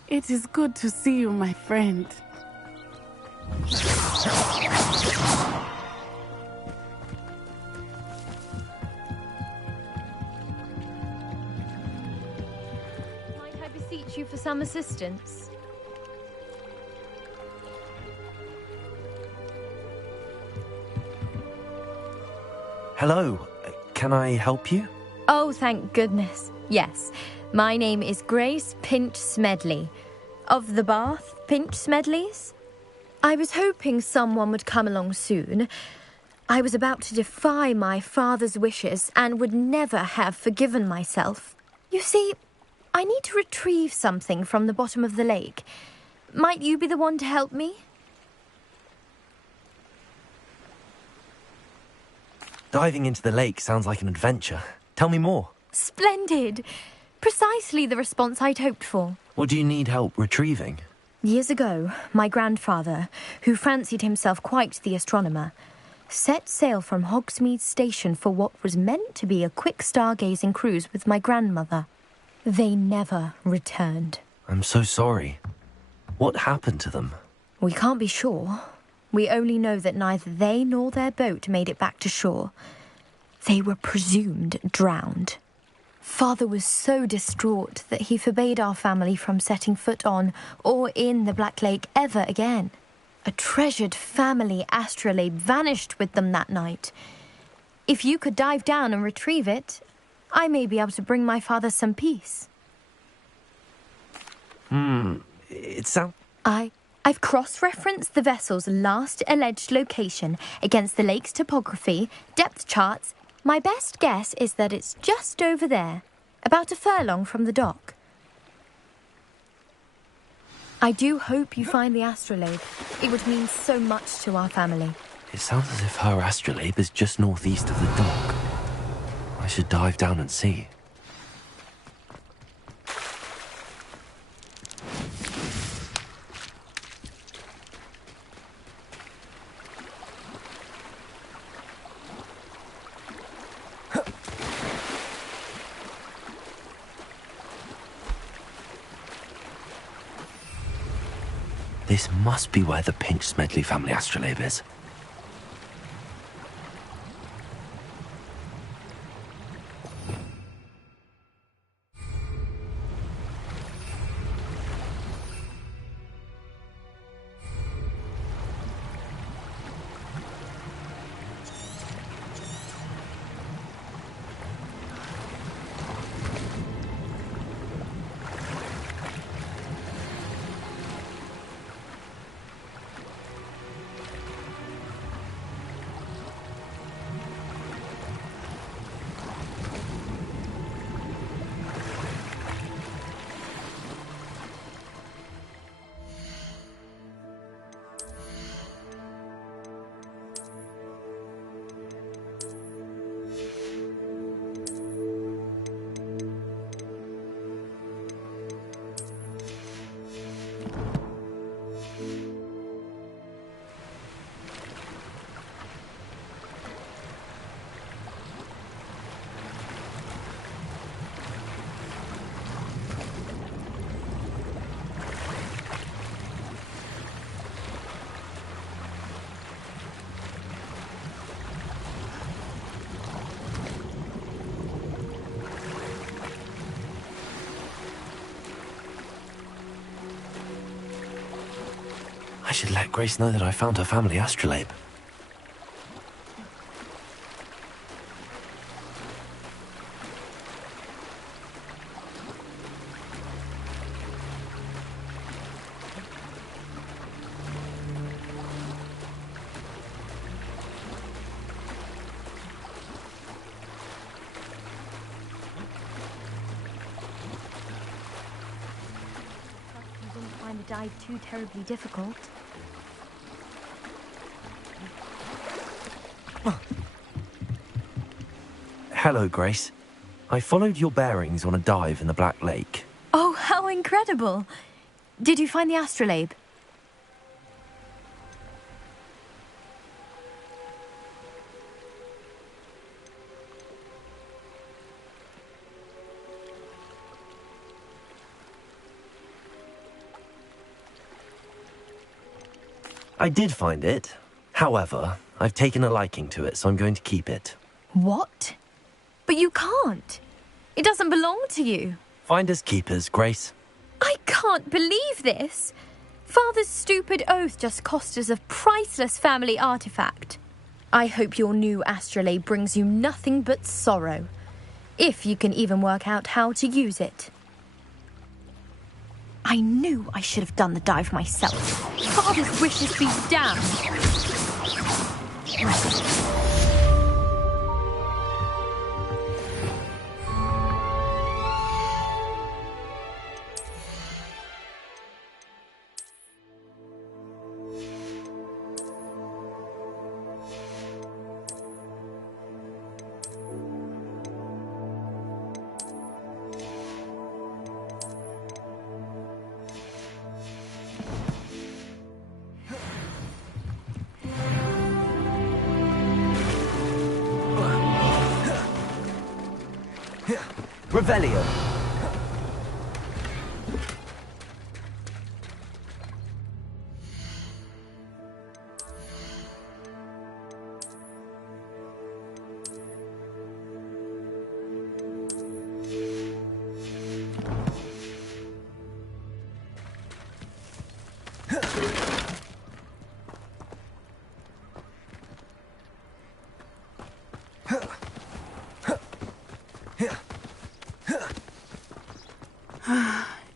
It is good to see you, my friend. Might I beseech you for some assistance? Hello. Can I help you? Oh, thank goodness. Yes. My name is Grace Pinch Smedley, of the Bath Pinch Smedleys. I was hoping someone would come along soon. I was about to defy my father's wishes and would never have forgiven myself. You see, I need to retrieve something from the bottom of the lake. Might you be the one to help me? Diving into the lake sounds like an adventure. Tell me more. Splendid! Precisely the response I'd hoped for. What do you need help retrieving? Years ago, my grandfather, who fancied himself quite the astronomer, set sail from Hogsmeade Station for what was meant to be a quick stargazing cruise with my grandmother. They never returned. I'm so sorry. What happened to them? We can't be sure. We only know that neither they nor their boat made it back to shore. They were presumed drowned. Father was so distraught that he forbade our family from setting foot on or in the Black Lake ever again. A treasured family astrolabe vanished with them that night. If you could dive down and retrieve it, I may be able to bring my father some peace. It sounds... I've cross-referenced the vessel's last alleged location against the lake's topography, depth charts. My best guess is that it's just over there, about a furlong from the dock. I do hope you find the astrolabe. It would mean so much to our family. It sounds as if her astrolabe is just northeast of the dock. I should dive down and see. This must be where the Pinch Smedley family astrolabe is. I should let Grace know that I found her family astrolabe. find the dive too terribly difficult. Hello, Grace. I followed your bearings on a dive in the Black Lake. Oh, how incredible! Did you find the astrolabe? I did find it. However, I've taken a liking to it, so I'm going to keep it. What? But you can't. It doesn't belong to you. Finders keepers, Grace. I can't believe this. Father's stupid oath just cost us a priceless family artifact. I hope your new astrolabe brings you nothing but sorrow. If you can even work out how to use it. I knew I should have done the dive myself. Father's wishes be damned. Revelio.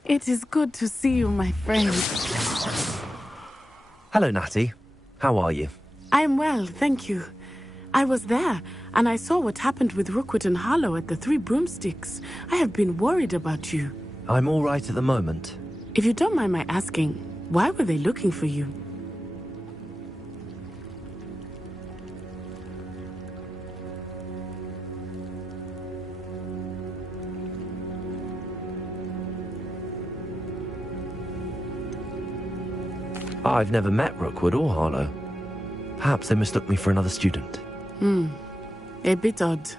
It is good to see you, my friend. Hello, Natty. How are you? I am well, thank you. I was there, and I saw what happened with Rookwood and Harlow at the Three Broomsticks. I have been worried about you. I'm all right at the moment. If you don't mind my asking, why were they looking for you? I've never met Rookwood or Harlow. Perhaps they mistook me for another student. A bit odd.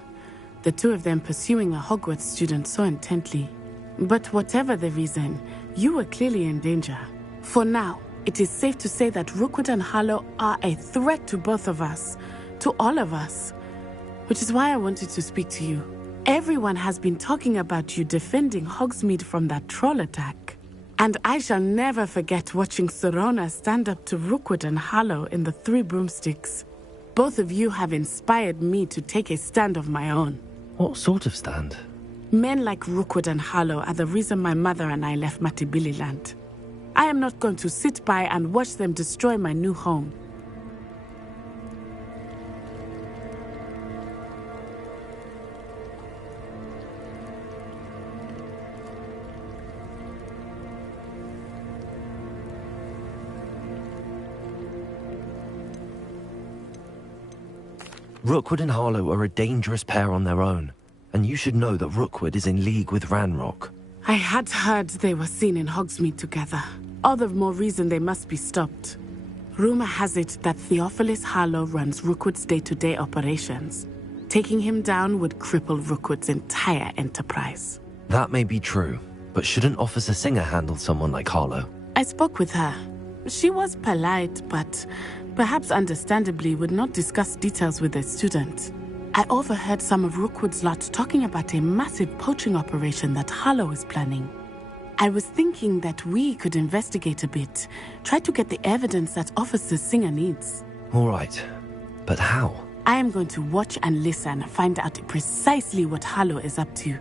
The two of them pursuing a Hogwarts student so intently. But whatever the reason, you were clearly in danger. For now, it is safe to say that Rookwood and Harlow are a threat to both of us. To all of us. Which is why I wanted to speak to you. Everyone has been talking about you defending Hogsmeade from that troll attack. And I shall never forget watching Sorona stand up to Rookwood and Harlow in the Three Broomsticks. Both of you have inspired me to take a stand of my own. What sort of stand? Men like Rookwood and Harlow are the reason my mother and I left Matibili land. I am not going to sit by and watch them destroy my new home. Rookwood and Harlow are a dangerous pair on their own, and you should know that Rookwood is in league with Ranrock. I had heard they were seen in Hogsmeade together. All the more reason they must be stopped. Rumor has it that Theophilus Harlow runs Rookwood's day-to-day operations. Taking him down would cripple Rookwood's entire enterprise. That may be true, but shouldn't Officer Singer handle someone like Harlow? I spoke with her. She was polite, but perhaps understandably would not discuss details with a student. I overheard some of Rookwood's lot talking about a massive poaching operation that Harlow is planning. I was thinking that we could investigate a bit, try to get the evidence that Officer Singer needs. All right, but how? I am going to watch and listen, find out precisely what Harlow is up to.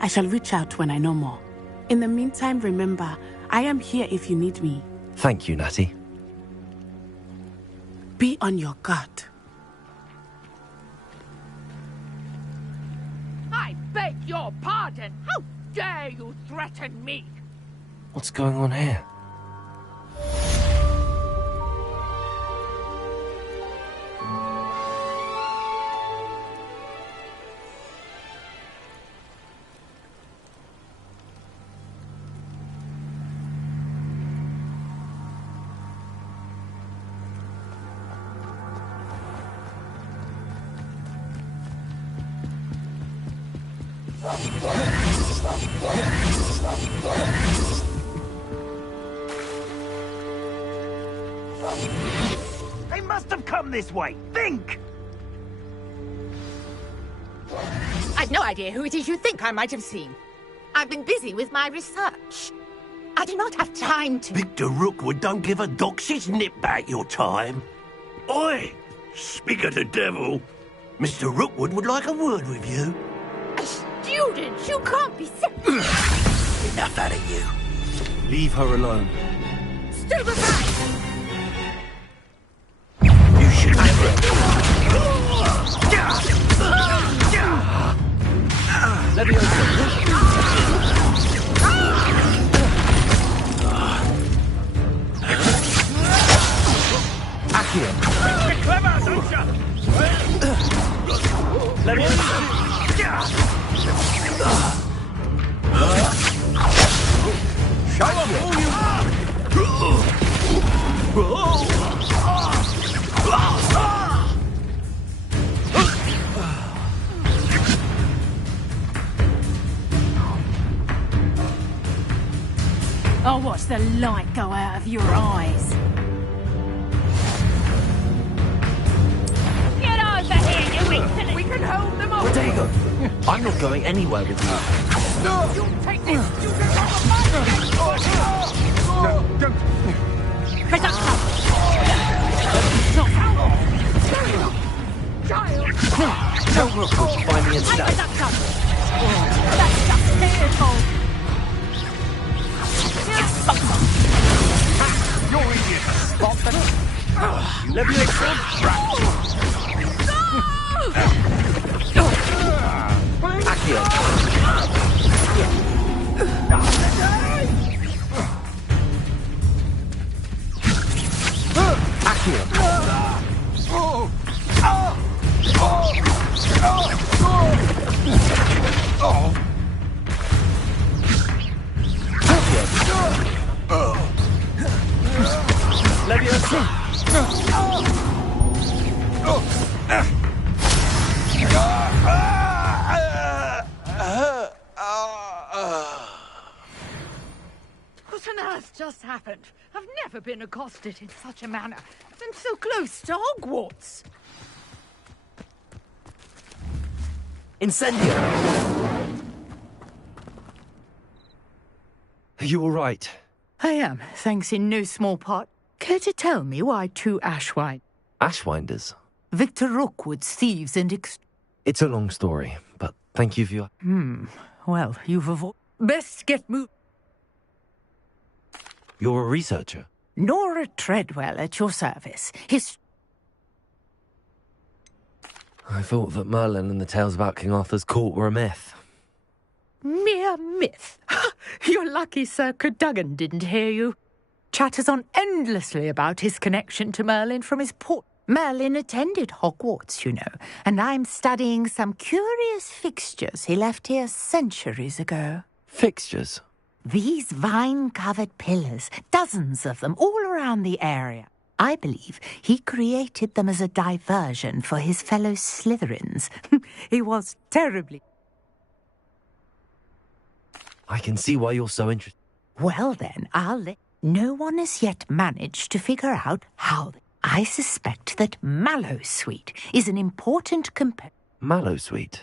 I shall reach out when I know more. In the meantime, remember, I am here if you need me. Thank you, Natty. Be on your guard. I beg your pardon. How dare you threaten me? What's going on here? They must have come this way. Think! I've no idea who it is you think I might have seen. I've been busy with my research. I do not have time to... Victor Rookwood don't give a doxy's nip back your time. Oi! Speak of the devil. Mr. Rookwood would like a word with you. A student? You can't be sick. Enough out of you. Leave her alone. Still beside! You should never... You're clever, don't you? Let me... Show them who you are! I'll watch the light go out of your eyes. Get over here, you insolent! We can hold them off! Rodrigo, I'm not going anywhere with you. No! You take this! You can have a fight! Don't... Presumption! Child! Don't look what you find me instead. Presumption! That's just fearful! You're idiot! Spot them! Let me explain. Accio. Accio. What on earth just happened? I've never been accosted in such a manner. And so close to Hogwarts. Incendio! Are you all right? I am, thanks in no small part. Care to tell me why two Ashwine? Ashwinders? Victor Rookwood's thieves and It's a long story, but thank you for your... Well, you've avoided... Best get moved. You're a researcher? Nora Treadwell at your service. I thought that Merlin and the tales about King Arthur's court were a myth. Mere myth. You're lucky Sir Cadogan didn't hear you. Chatters on endlessly about his connection to Merlin from his port. Merlin attended Hogwarts, you know, and I'm studying some curious fixtures he left here centuries ago. Fixtures? These vine-covered pillars, dozens of them all around the area. I believe he created them as a diversion for his fellow Slytherins. He was terribly... I can see why you're so interested. Well then, no one has yet managed to figure out how... I suspect that Mallowsweet is an important Mallowsweet?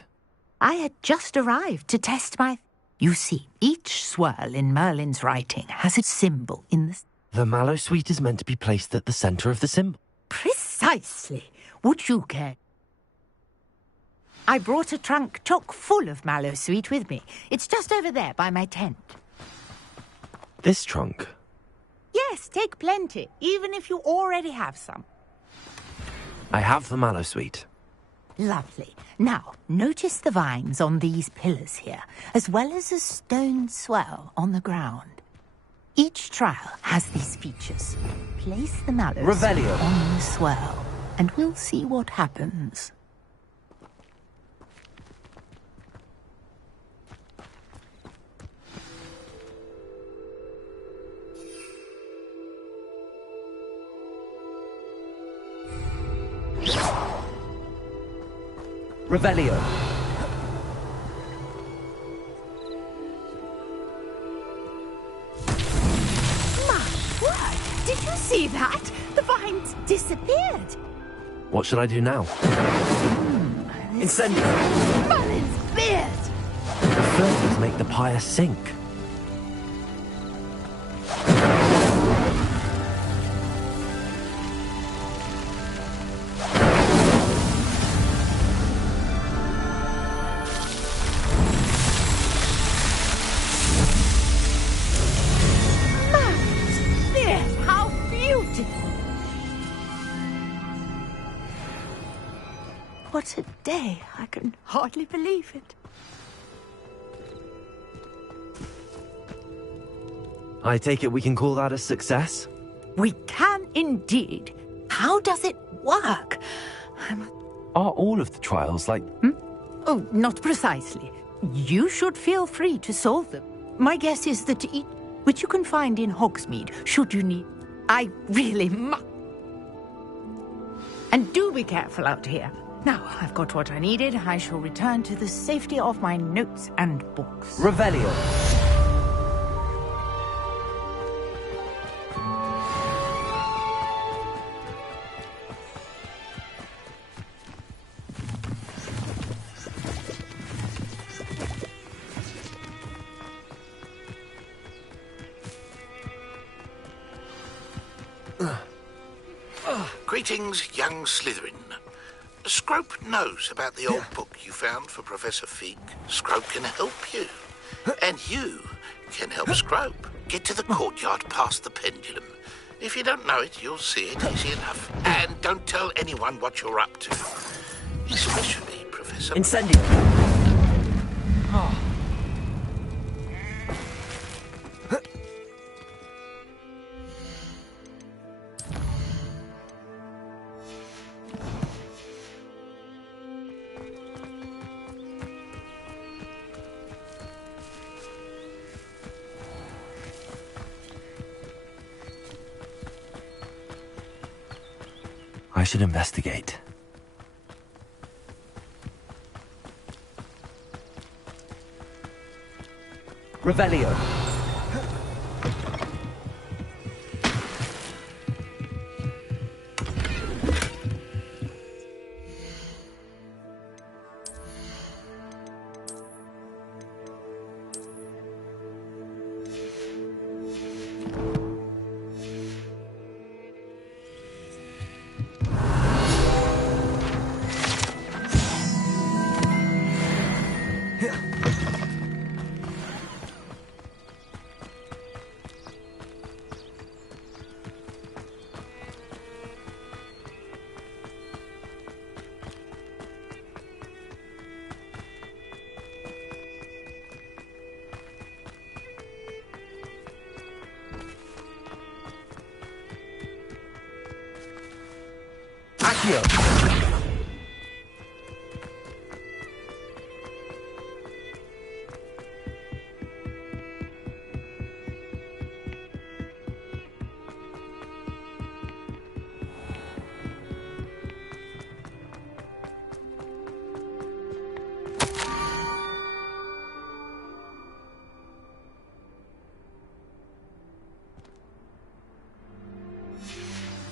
I had just arrived to test my... You see, each swirl in Merlin's writing has a symbol in the... The Mallowsweet is meant to be placed at the centre of the symbol. Precisely. Would you care? I brought a trunk chock full of Mallowsweet with me. It's just over there by my tent. This trunk? Yes, take plenty, even if you already have some. I have the Mallowsweet. Lovely. Now, notice the vines on these pillars here, as well as a stone swirl on the ground. Each trial has these features. Place the Mallowsweet on the swirl, and we'll see what happens. Revelio. Did you see that? The vines disappeared. What should I do now? Incendio! Merlin's beard! The flames make the pyre sink. Merlin's beard! How beautiful! What a day. I can hardly believe it. I take it we can call that a success? We can indeed. How does it work? Are all of the trials like... Oh, not precisely. You should feel free to solve them. My guess is that each, which you can find in Hogsmeade, should you need... I really must... And do be careful out here. Now, I've got what I needed. I shall return to the safety of my notes and books. Revelio. Greetings, young Slytherin. Scrope knows about the old book you found for Professor Fig. Scrope can help you. And you can help Scrope get to the courtyard past the pendulum. If you don't know it, you'll see it easy enough. And don't tell anyone what you're up to. Especially Professor... Incendio! I should investigate. Revelio. Accio.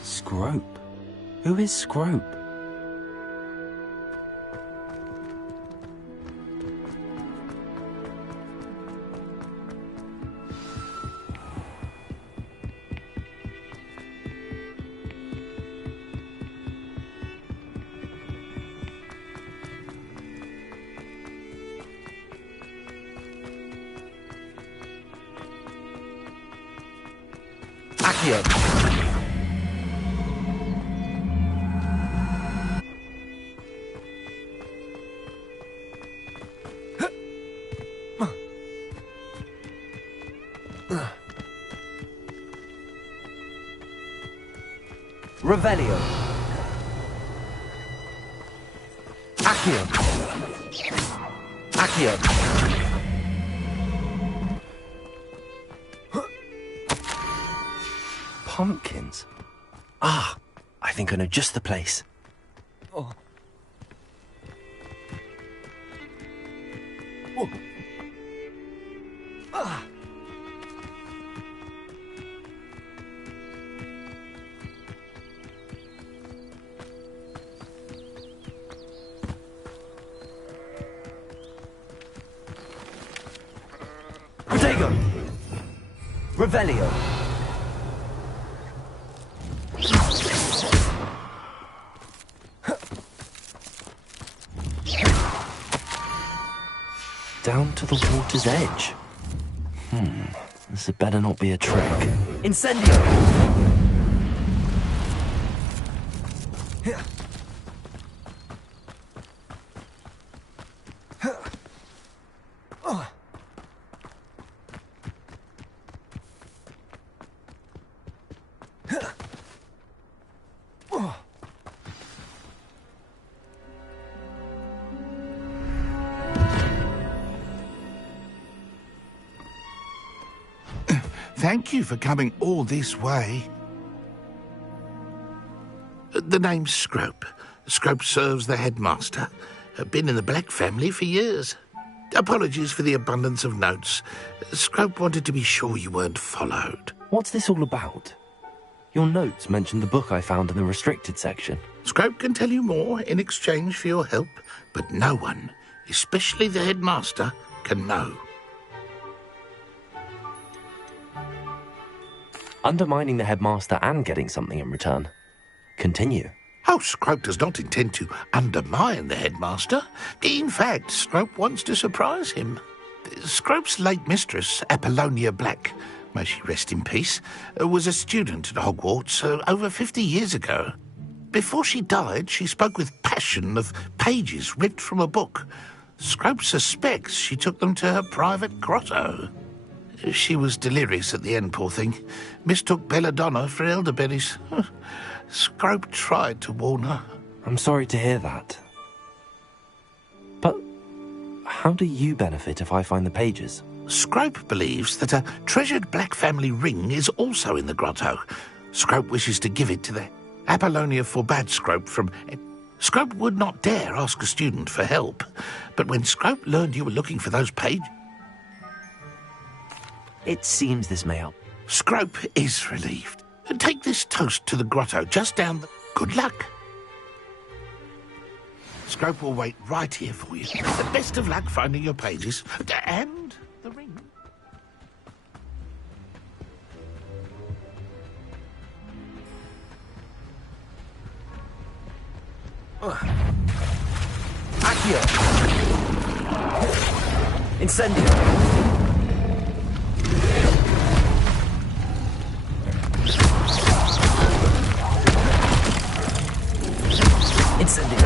Scrope? Who is Scrope? Accio. Revelio. Accio. Accio. Pumpkins? Ah, I think I know just the place. Oh. Revelio. Down to the water's edge. This had better not be a trick. Incendio. Thank you for coming all this way. The name's Scrope. Scrope serves the headmaster. Been in the Black family for years. Apologies for the abundance of notes. Scrope wanted to be sure you weren't followed. What's this all about? Your notes mentioned the book I found in the restricted section. Scrope can tell you more in exchange for your help, but no one, especially the headmaster, can know. Undermining the headmaster and getting something in return. Continue. Oh, Scrope does not intend to undermine the headmaster. In fact, Scrope wants to surprise him. Scrope's late mistress, Apollonia Black, may she rest in peace, was a student at Hogwarts over 50 years ago. Before she died, she spoke with passion of pages ripped from a book. Scrope suspects she took them to her private grotto. She was delirious at the end, poor thing. Mistook belladonna for elderberries. Scrope tried to warn her. I'm sorry to hear that. But how do you benefit if I find the pages? Scrope believes that a treasured Black family ring is also in the grotto. Scrope wishes to give it to the... Apollonia forbade Scrope from... Scrope would not dare ask a student for help. But when Scrope learned you were looking for those pages... It seems this may help. Scrope is relieved. Take this toast to the grotto just down the... Good luck. Scrope will wait right here for you. The best of luck finding your pages. And the ring. Accio. Incendio. Incendio.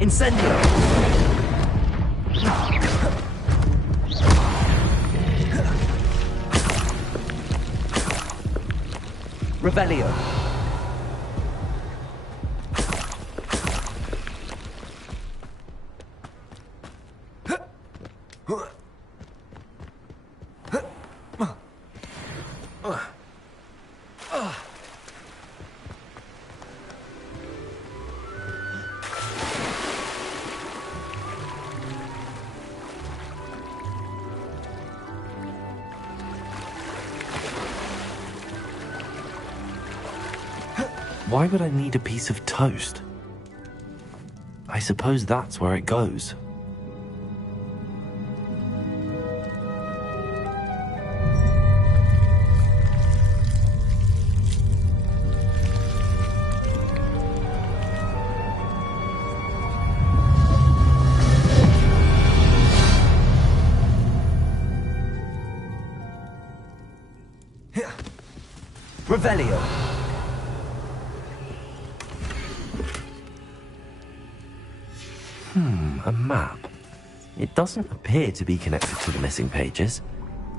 Incendio. Revelio. Why would I need a piece of toast? I suppose that's where it goes. Revelio. A map. It doesn't appear to be connected to the missing pages.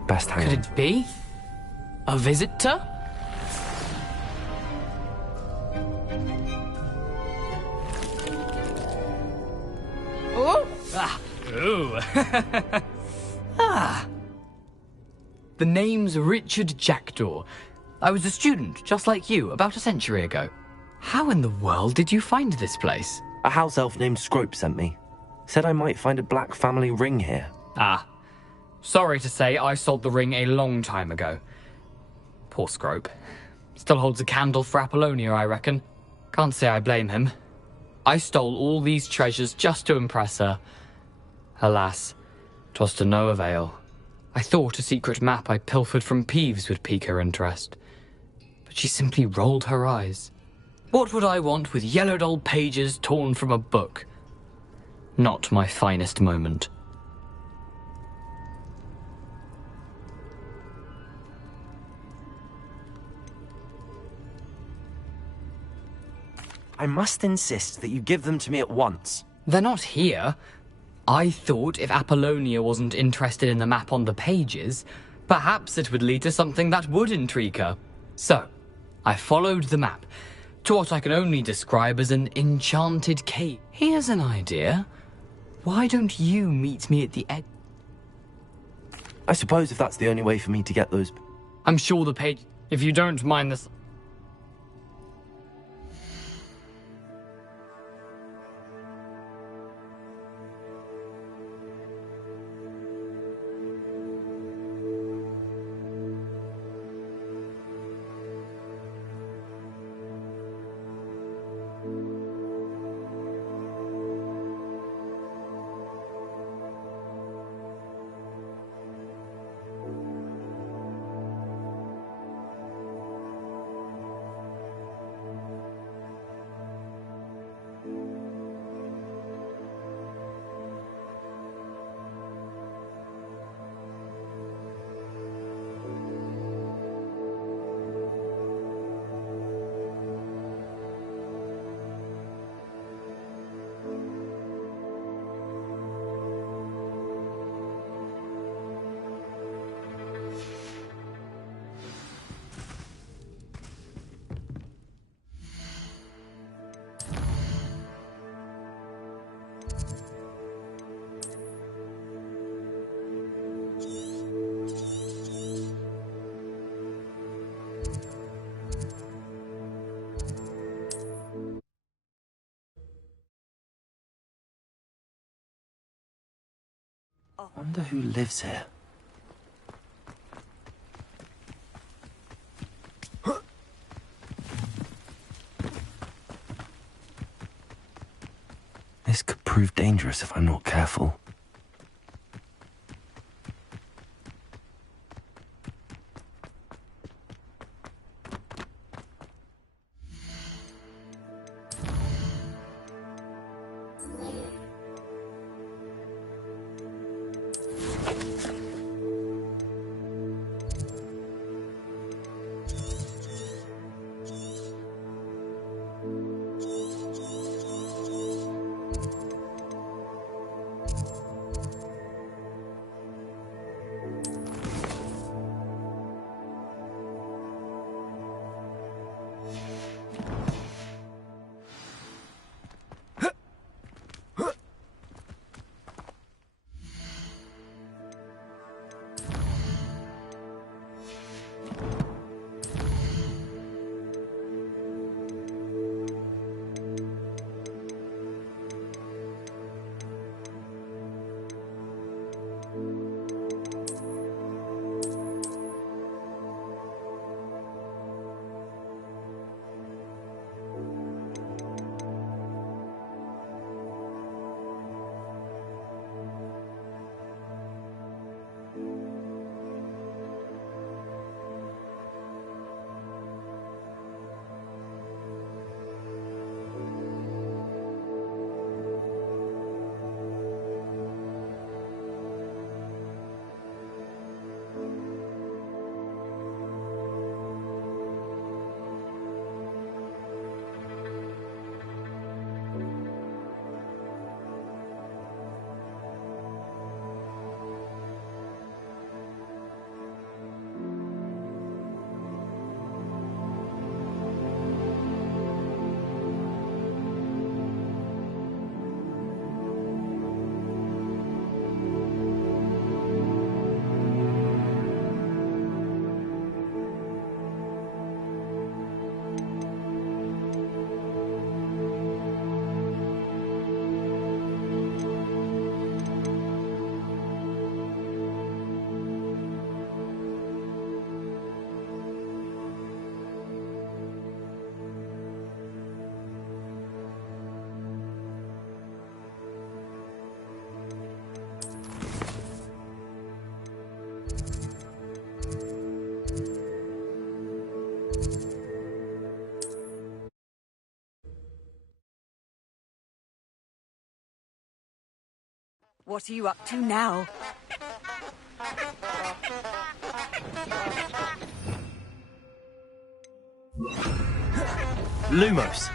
Best hang on. Could it be? A visitor? Oh! Ah! Ooh! Ah! The name's Richard Jackdaw. I was a student, just like you, about a century ago. How in the world did you find this place? A house elf named Scrope sent me. Said I might find a black family ring here. Ah. Sorry to say, I sold the ring a long time ago. Poor Scrope. Still holds a candle for Apollonia, I reckon. Can't say I blame him. I stole all these treasures just to impress her. Alas, 'twas to no avail. I thought a secret map I pilfered from Peeves would pique her interest. But she simply rolled her eyes. What would I want with yellowed old pages torn from a book? Not my finest moment. I must insist that you give them to me at once. They're not here. I thought if Apollonia wasn't interested in the map on the pages, perhaps it would lead to something that would intrigue her. So, I followed the map to what I can only describe as an enchanted cave. Here's an idea. Why don't you meet me at the edge? I suppose if that's the only way for me to get those... I'm sure the page... If you don't mind this... Wonder who lives here. This could prove dangerous if I'm not careful. What are you up to now? Lumos.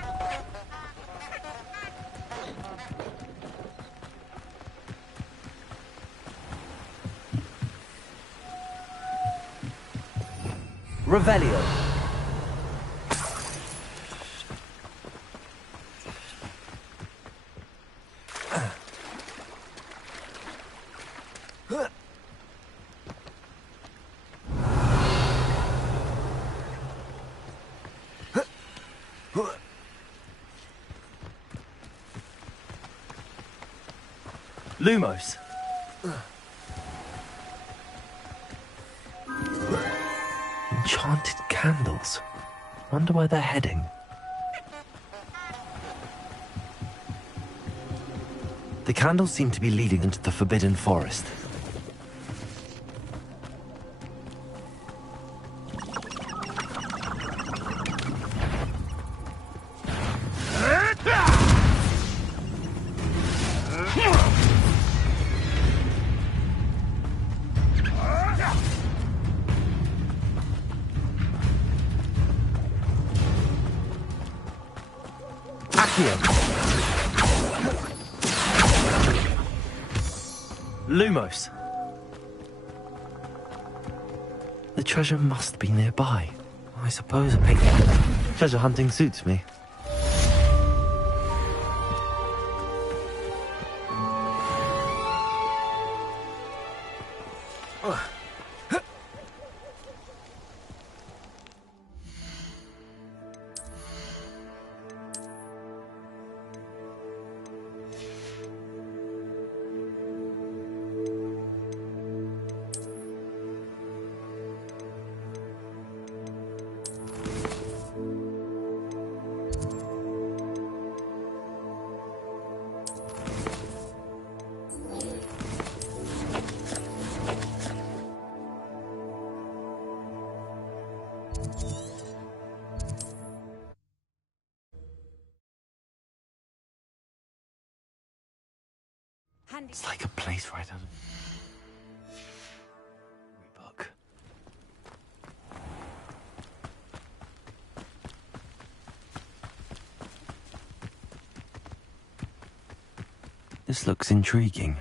Revelio. Lumos. Enchanted candles. Wonder where they're heading. The candles seem to be leading into the Forbidden Forest. Lumos. The treasure must be nearby. I suppose a picnic. Treasure hunting suits me. It's like a place right out of every book. This looks intriguing.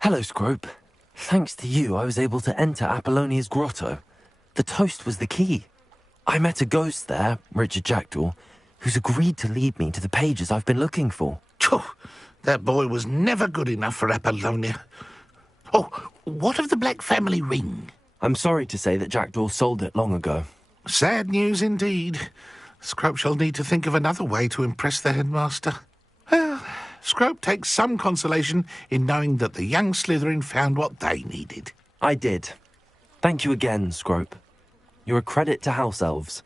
Hello, Scrope. Thanks to you, I was able to enter Apollonia's grotto. The toast was the key. I met a ghost there, Richard Jackdaw, who's agreed to lead me to the pages I've been looking for. That boy was never good enough for Apollonia. Oh, what of the Black family ring? I'm sorry to say that Jackdaw sold it long ago. Sad news indeed. Scrope shall need to think of another way to impress the headmaster. Well, Scrope takes some consolation in knowing that the young Slytherin found what they needed. I did. Thank you again, Scrope. You're a credit to House Elves.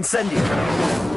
Incendio.